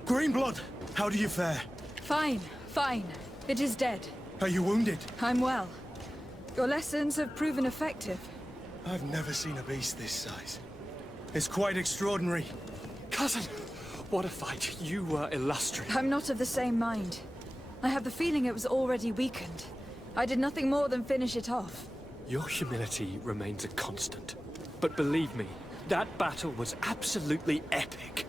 Greenblood, how do you fare? Fine, fine. It is dead. Are you wounded? I'm well. Your lessons have proven effective. I've never seen a beast this size. It's quite extraordinary. Cousin, what a fight. You were illustrious. I'm not of the same mind. I have the feeling it was already weakened. I did nothing more than finish it off. Your humility remains a constant. But believe me, that battle was absolutely epic.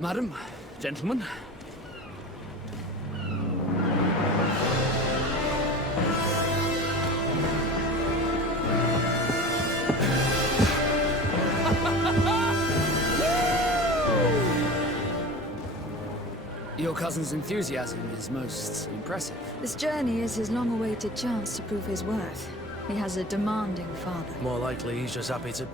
Madam, gentlemen. Your cousin's enthusiasm is most impressive. This journey is his long-awaited chance to prove his worth. He has a demanding father. More likely he's just happy to...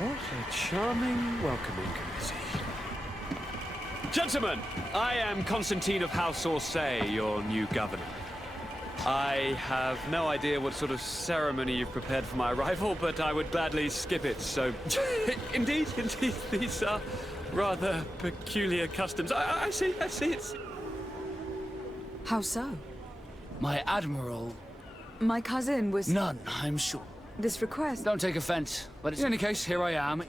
What a charming welcoming committee. Gentlemen, I am Constantine of House Orsay, your new governor. I have no idea what sort of ceremony you've prepared for my arrival, but I would gladly skip it, so... indeed, these are rather peculiar customs. I see, it's... How so? My admiral... My cousin was... None, I'm sure. This request... Don't take offense, but in any case, here I am.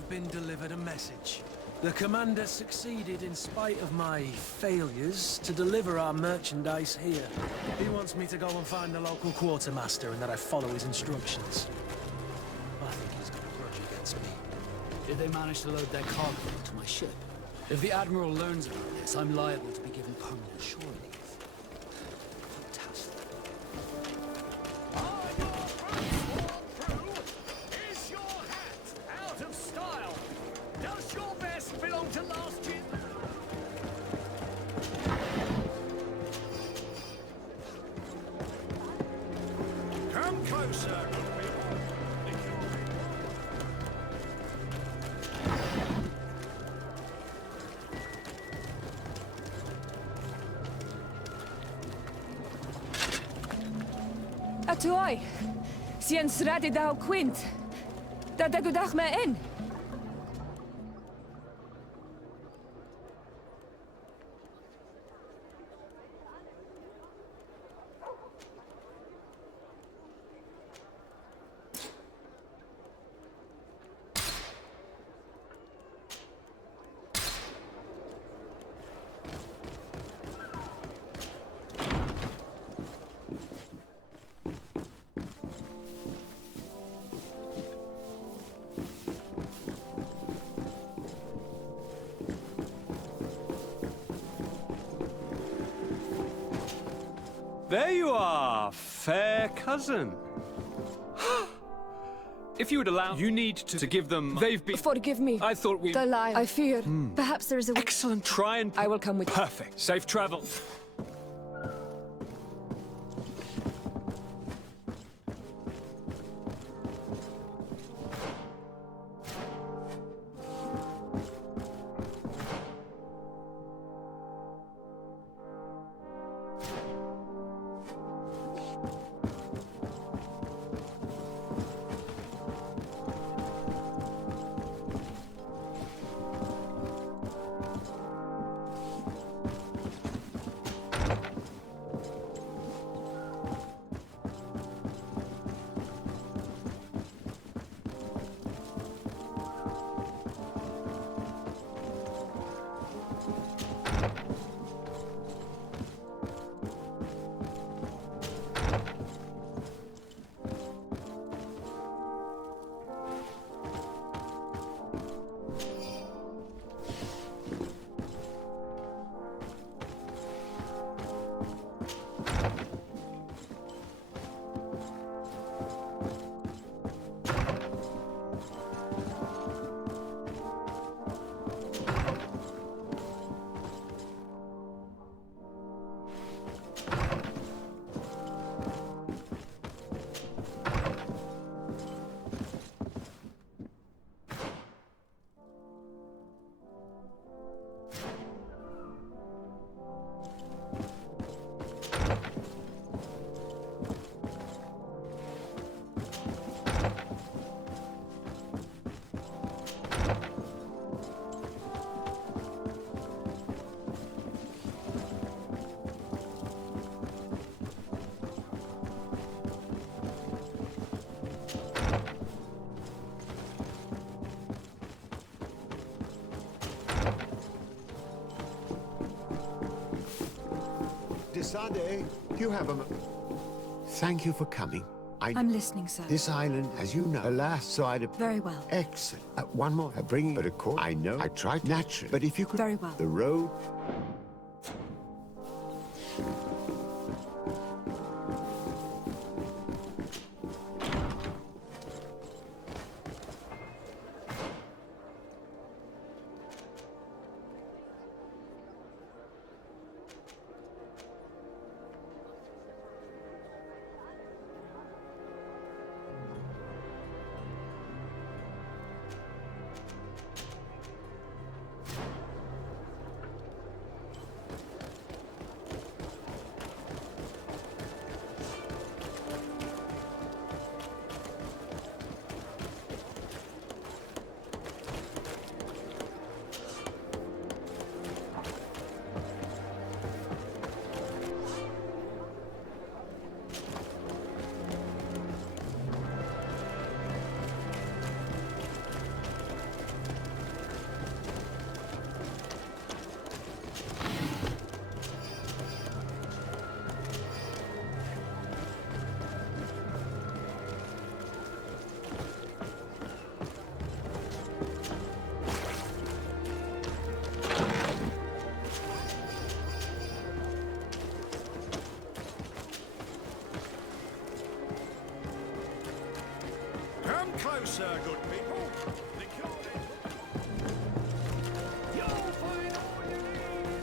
have been delivered a message. The commander succeeded in spite of my failures to deliver our merchandise here. He wants me to go and find the local quartermaster and that I follow his instructions. I think he's got a grudge against me. Did they manage to load their cargo onto my ship? If the Admiral learns about this, I'm liable to be given permanent shore leave. Fantastic. Is your hat out of style? Does your vest belong to last year? Come closer, good people. Atuai, sien sradi dau quint. Da dagudach me in. There you are, fair cousin. If you would allow, you need to give them. They've been. Forgive me. I thought we. The lie. I fear. Perhaps there is a. Excellent. Try and. I will come with you. Perfect. Safe travel. Sade, you have a... Thank you for coming. I'm listening, sir. This island, as you know, alas, so I'd... Very well. Excellent. One more. Bringing her to court. I know. I tried naturally. But if you could... Very well. The road... Come closer, good people. The cottage. You'll find all you need.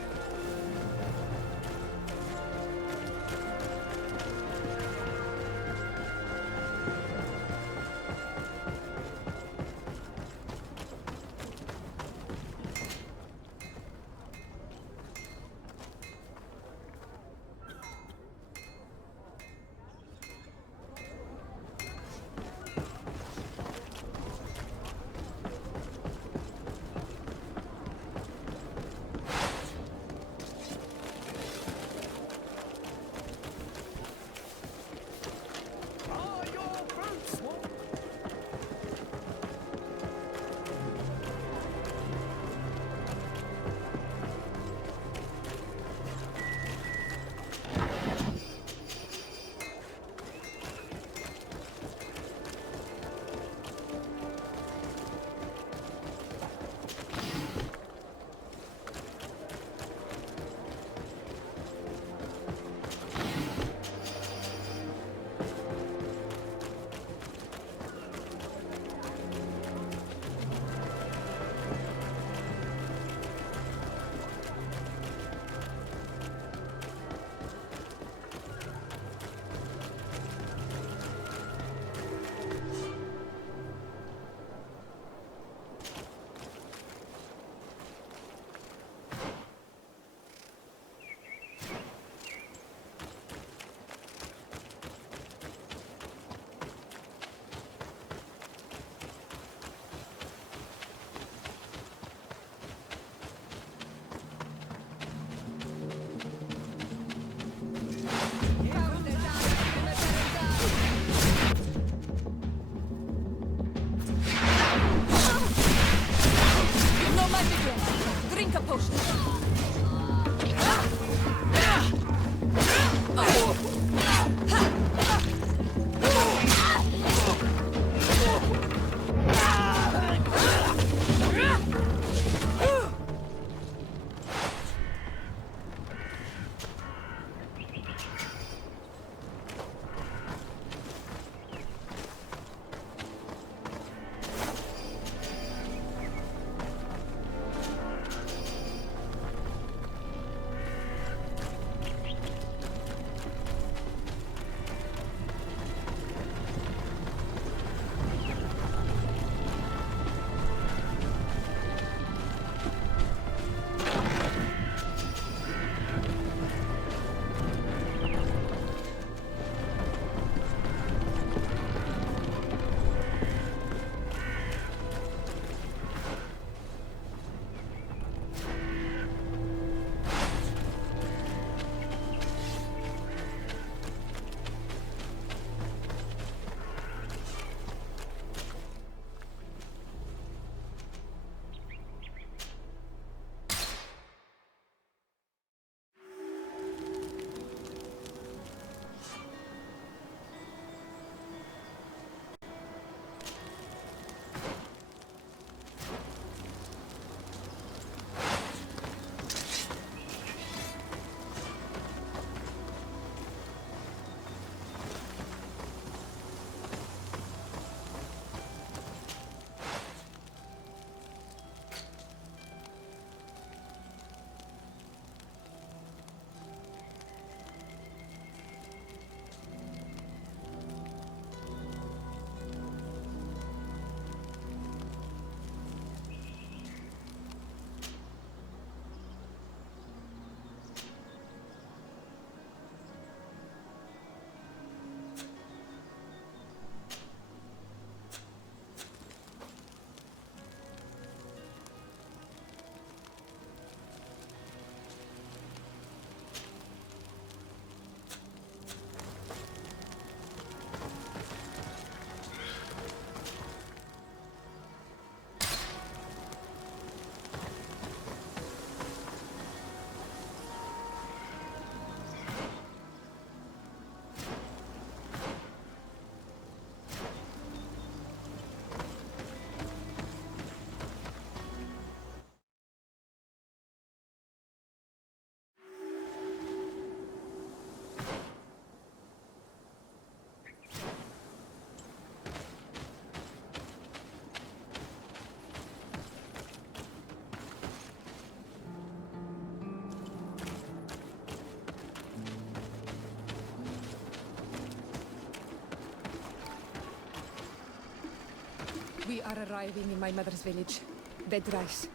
We are arriving in my mother's village. Bedrice.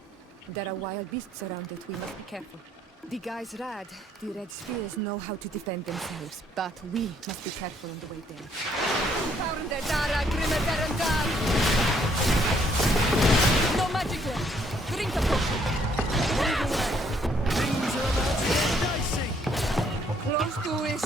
There are wild beasts around it. We must be careful. The guys Rad, the Red Spears, know how to defend themselves, but we must be careful on the way there. Found the Dara Grimaderandal! No magic left. Drink a potion. Things are about to get dicey. Close to it.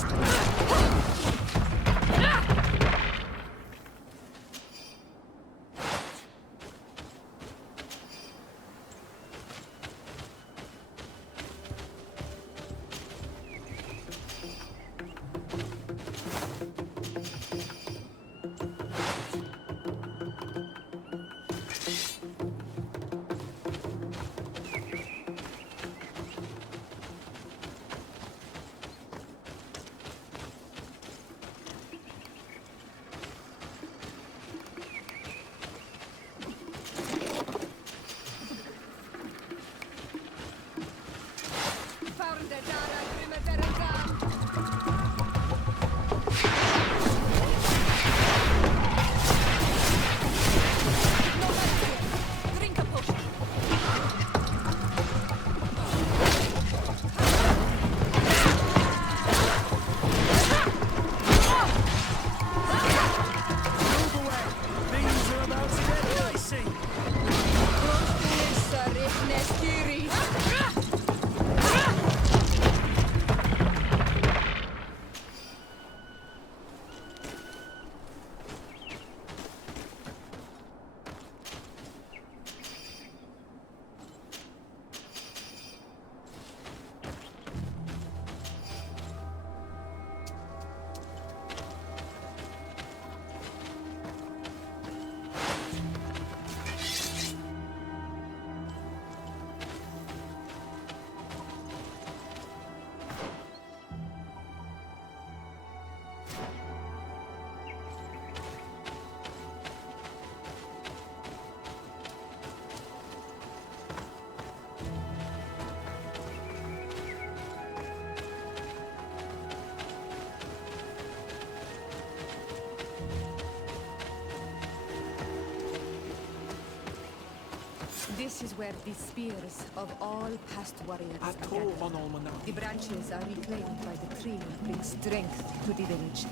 This is where the spears of all past warriors are gathered. The branches are reclaimed by the tree and bring strength to the village.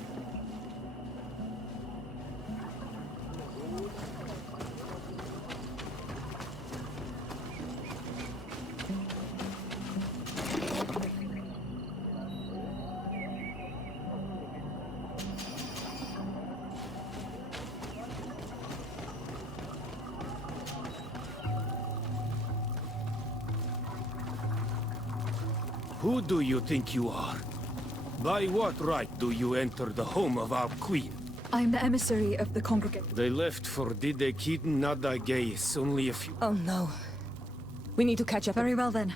Who do you think you are? By what right do you enter the home of our queen? I'm the emissary of the congregation. They left for Didekid Nadagais only a few... Oh no. We need to catch up. Very well then.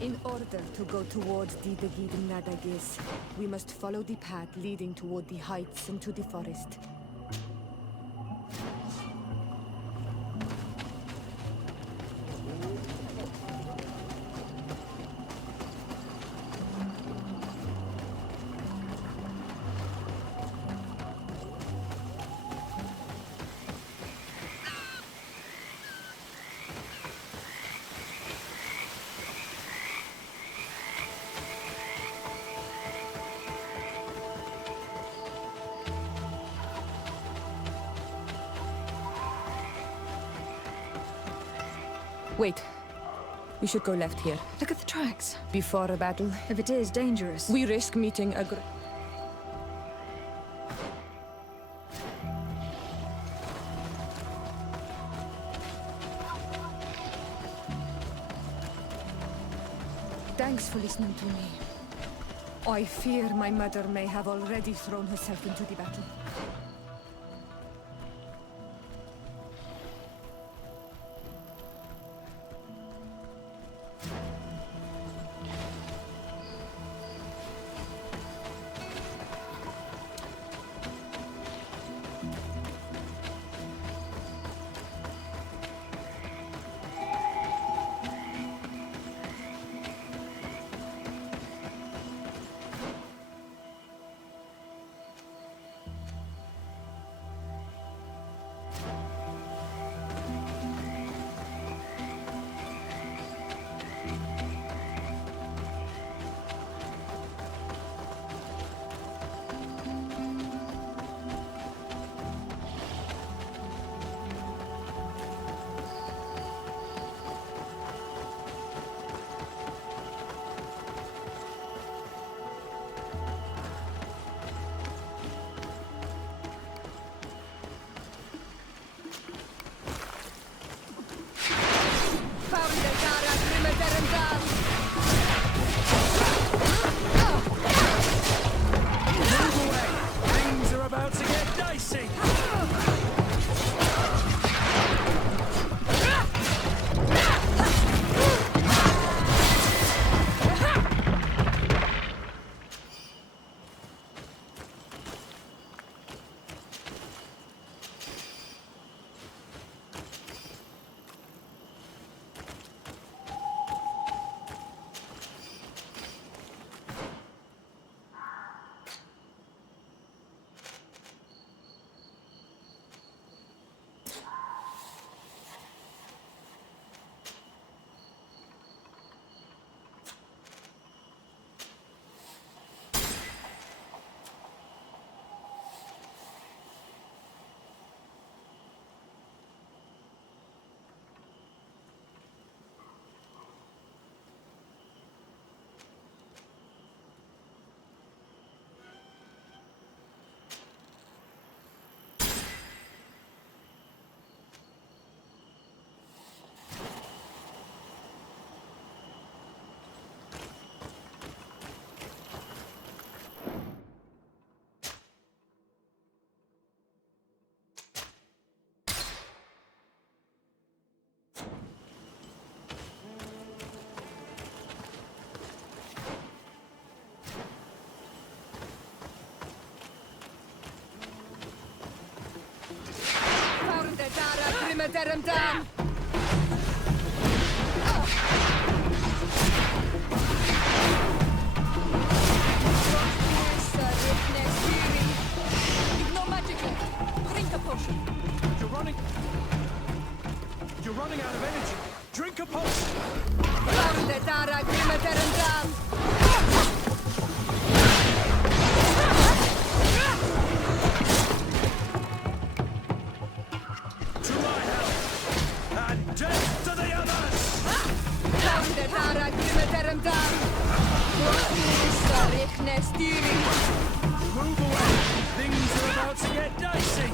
In order to go towards Didegid Nadagis, we must follow the path leading toward the heights and to the forest. Wait. We should go left here. Look at the tracks. Before a battle. If it is dangerous. We risk meeting a Thanks for listening to me. I fear my mother may have already thrown herself into the battle. tear him down! Drink a potion. You're running out of energy. Drink a potion. To my help, and death to the others! Move away! Things are about to get dicey!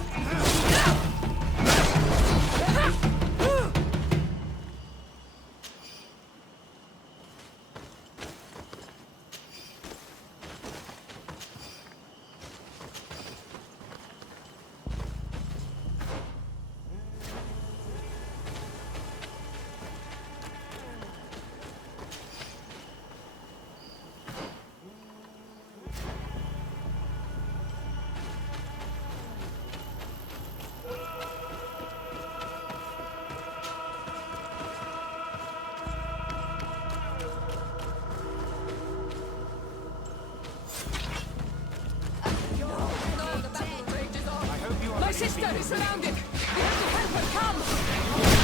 My sister is surrounded! We have to help her, come!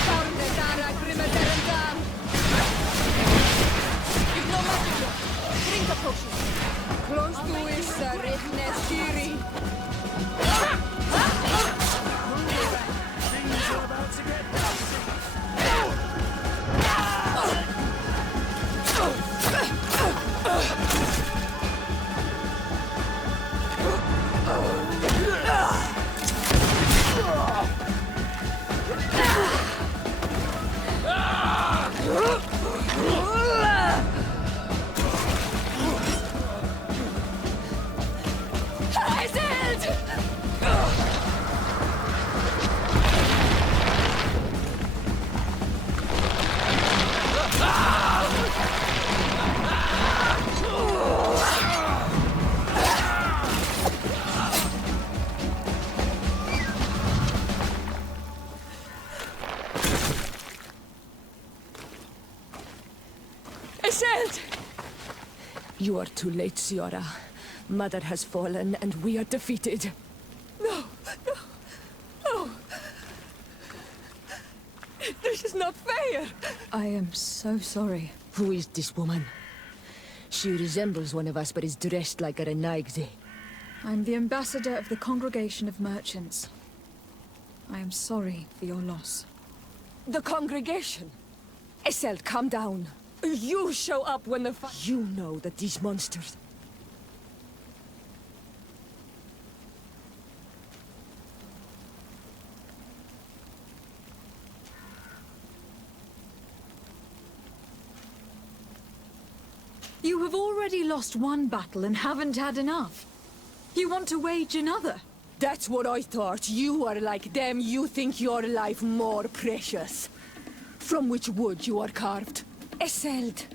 Found the Dara Grimaderendan! If no magic, drink a potion! Close to is Ritneskiri! Things are about to get dicey! You are too late, Ciara. Mother has fallen, and we are defeated. No, no, no. This is not fair. I am so sorry. Who is this woman? She resembles one of us, but is dressed like a Renaigze. I'm the ambassador of the Congregation of Merchants. I am sorry for your loss. The congregation? Esselt, calm down. You show up when the You know that these monsters... You have already lost one battle and haven't had enough. You want to wage another? That's what I thought. You are like them. You think your life more precious. From which wood you are carved? Esselt.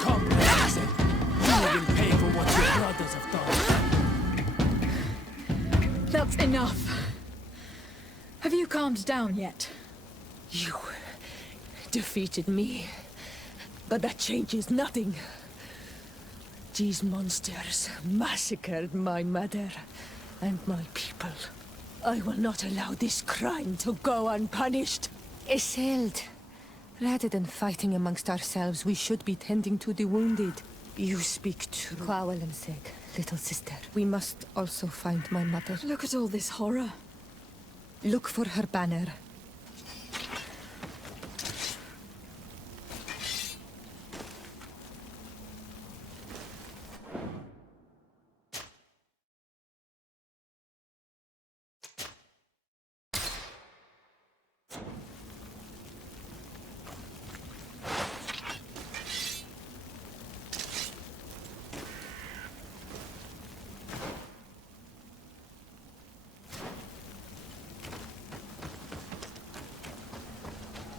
Come, Esselt. You will pay for what your brothers have done. That's enough. Have you calmed down yet? You defeated me. But that changes nothing. These monsters massacred my mother and my people. I will not allow this crime to go unpunished. Esselt, rather than fighting amongst ourselves, we should be tending to the wounded. You speak true. Kwawalamseg, little sister. We must also find my mother. Look at all this horror. Look for her banner.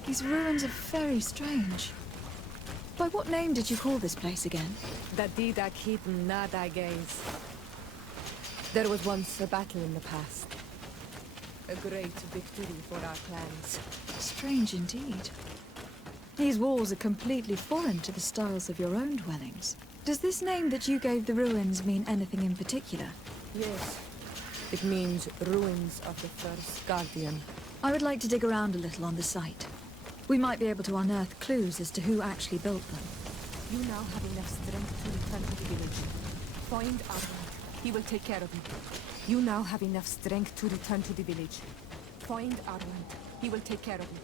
These ruins are very strange. By what name did you call this place again? The Didak hidden Nada gaze. There was once a battle in the past. A great victory for our clans. Strange indeed. These walls are completely foreign to the styles of your own dwellings. Does this name that you gave the ruins mean anything in particular? Yes. It means ruins of the first Guardian. I would like to dig around a little on the site. We might be able to unearth clues as to who actually built them. You now have enough strength to return to the village. Find Armand. He will take care of you. You now have enough strength to return to the village. Find Armand. He will take care of you.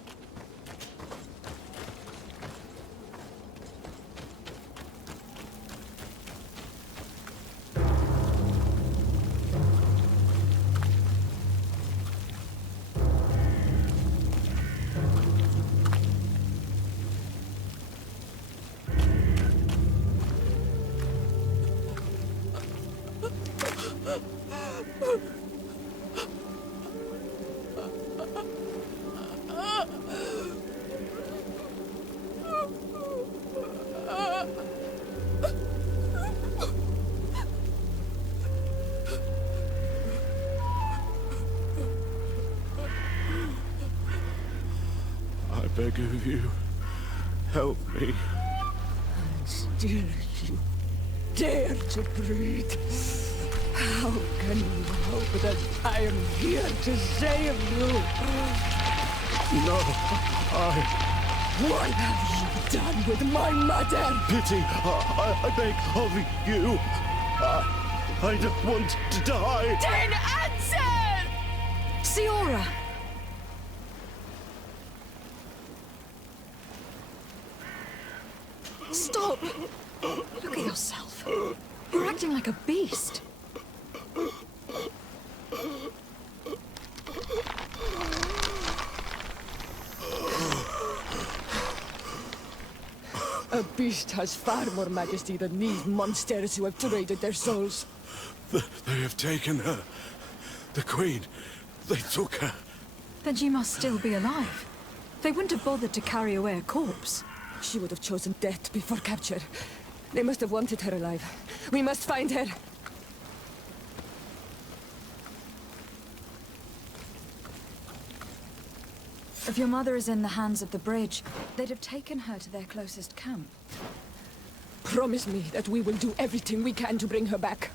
I beg of you, help me. Still you dare to breathe. How can you hope that I am here to save you? No, What have you done with my mother? Pity, I beg of you. I don't want to die. Then answer! Siora! Stop! Look at yourself. You're acting like a beast. A beast has far more majesty than these monsters who have traded their souls. They have taken her. The Queen. They took her. Then she must still be alive. They wouldn't have bothered to carry away a corpse. She would have chosen death before capture. They must have wanted her alive. We must find her. If your mother is in the hands of the bridge, they'd have taken her to their closest camp. Promise me that we will do everything we can to bring her back.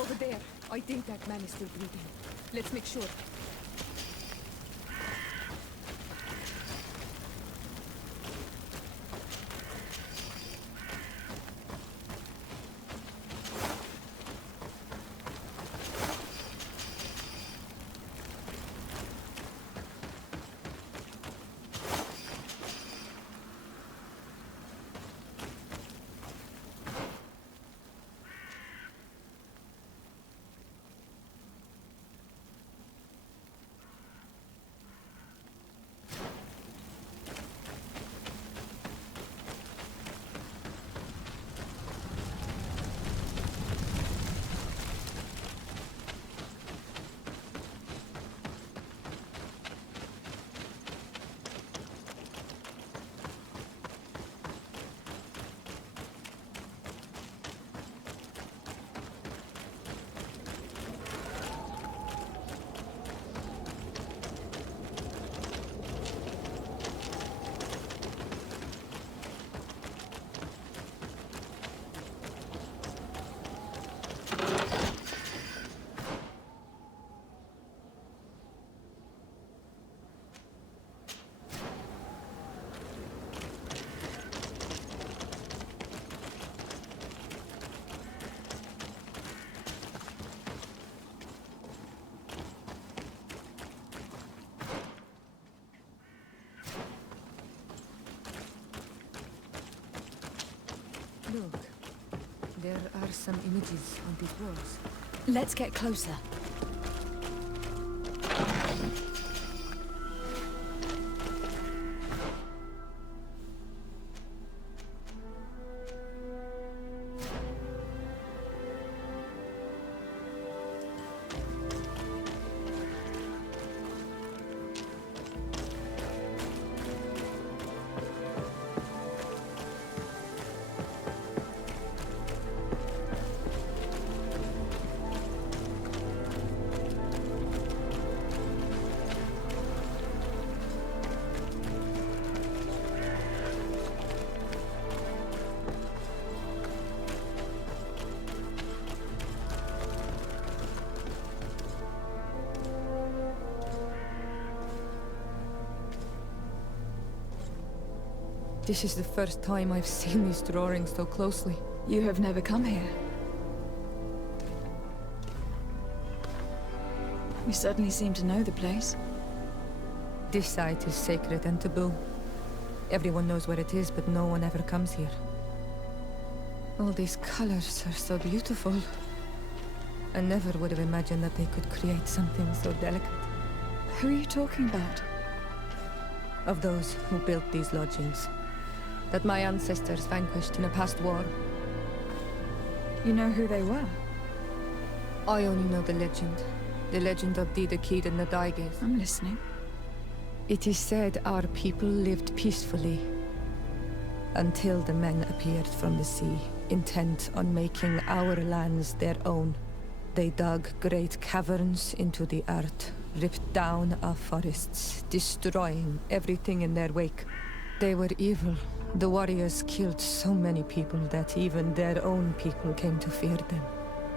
Over there. I think that man is still breathing. Let's make sure. Look, there are some images on these walls. Let's get closer. This is the first time I've seen these drawings so closely. You have never come here. You certainly seem to know the place. This site is sacred and taboo. Everyone knows where it is, but no one ever comes here. All these colors are so beautiful. I never would have imagined that they could create something so delicate. Who are you talking about? Of those who built these lodgings. That my ancestors vanquished in a past war. You know who they were? I only know the legend. The legend of Didakid and the Daiges. I'm listening. It is said our people lived peacefully until the men appeared from the sea, intent on making our lands their own. They dug great caverns into the earth, ripped down our forests, destroying everything in their wake. They were evil. The warriors killed so many people that even their own people came to fear them.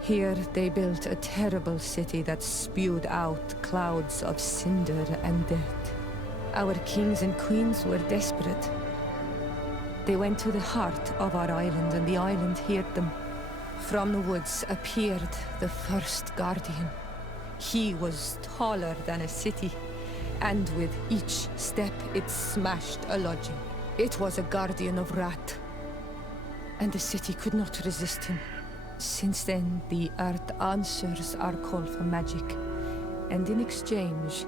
Here they built a terrible city that spewed out clouds of cinder and dirt. Our kings and queens were desperate. They went to the heart of our island, and the island heard them. From the woods appeared the first guardian. He was taller than a city, and with each step it smashed a lodging. It was a guardian of Rat, and the city could not resist him. Since then, the earth answers our call for magic, and in exchange,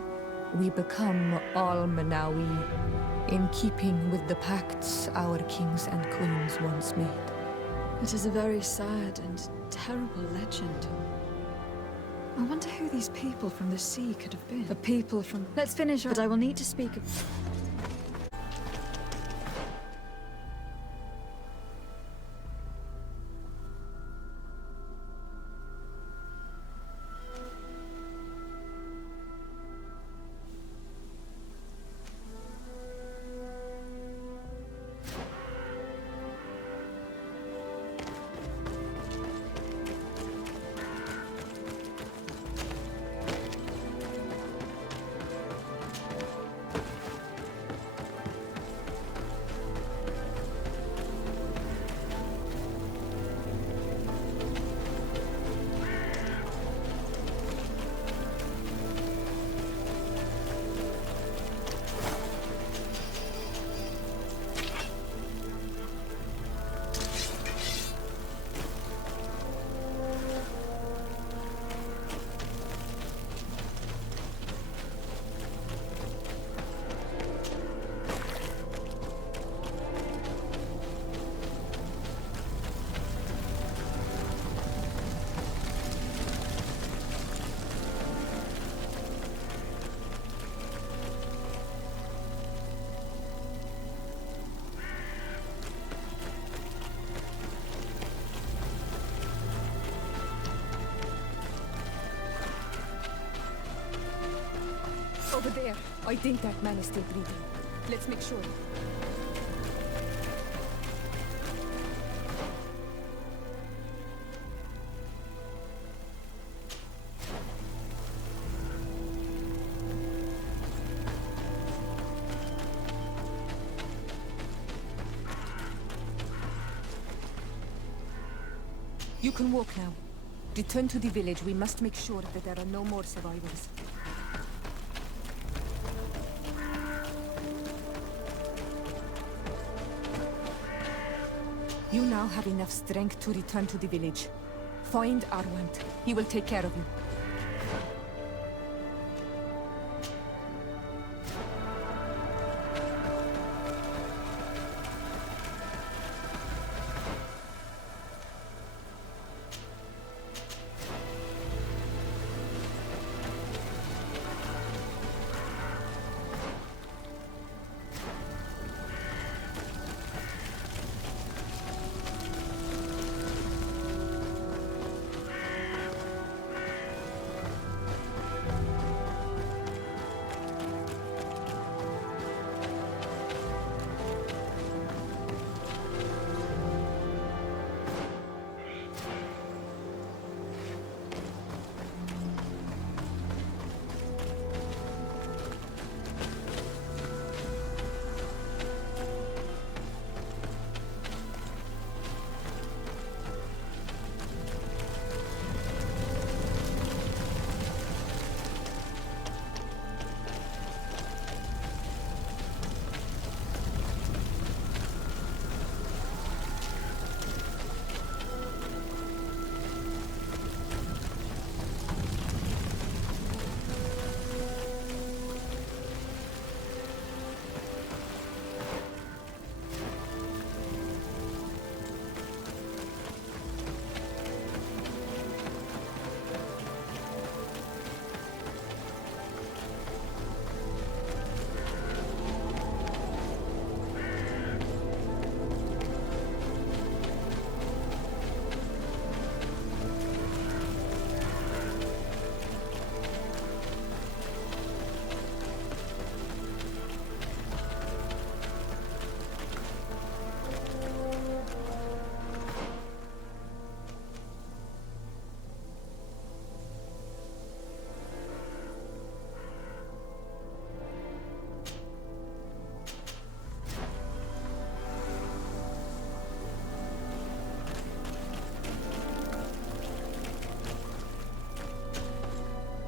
we become Almanawi, in keeping with the pacts our kings and queens once made. It is a very sad and terrible legend. I wonder who these people from the sea could have been. The people from... Let's finish, but I will need to speak of... Over there. I think that man is still breathing. Let's make sure. You can walk now. Return to the village. We must make sure that there are no more survivors. You now have enough strength to return to the village. Find Arwand. He will take care of you.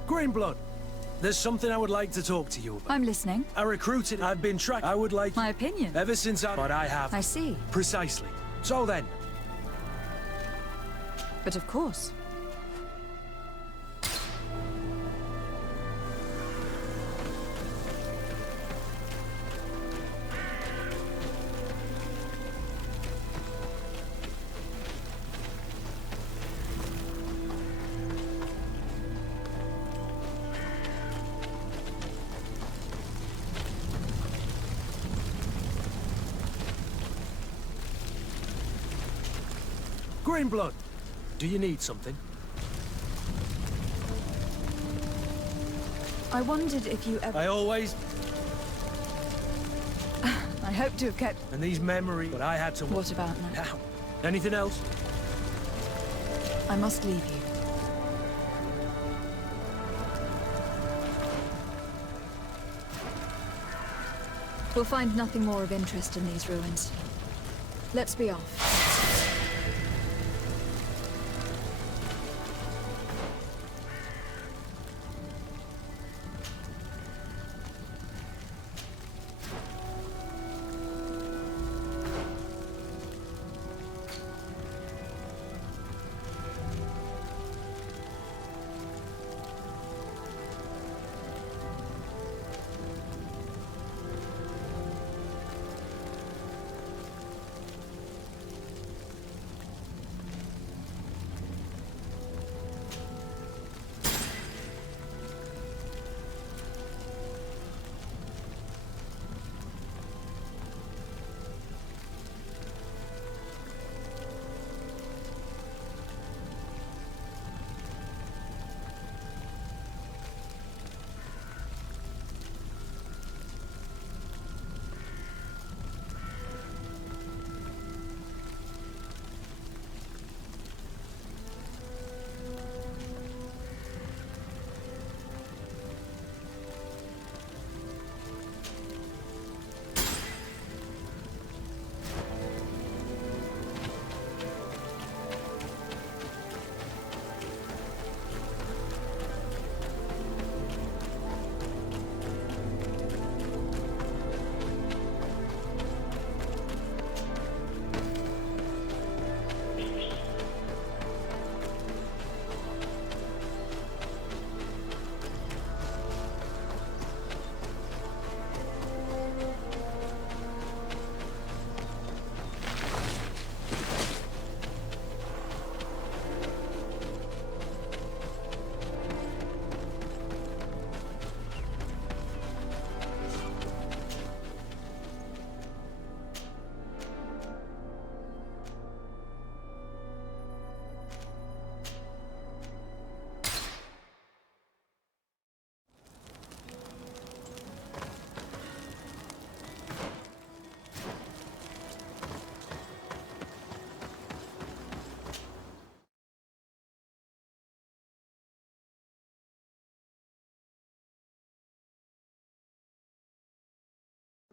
Greenblood, there's something I would like to talk to you about. I'm listening. I recruited, I've been tracked. I would like... My opinion? Ever since But I have... I see. Precisely. So then... But of course. Greenblood, do you need something? I wondered if you ever... I always... I hope to have kept... And these memories, but I had to... What about now? Anything else? I must leave you. We'll find nothing more of interest in these ruins. Let's be off.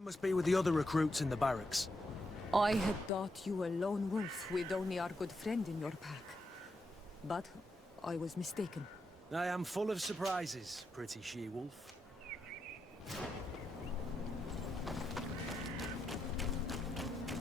Must be with the other recruits in the barracks. I had thought you a lone wolf with only our good friend in your pack. But I was mistaken. I am full of surprises, pretty she-wolf.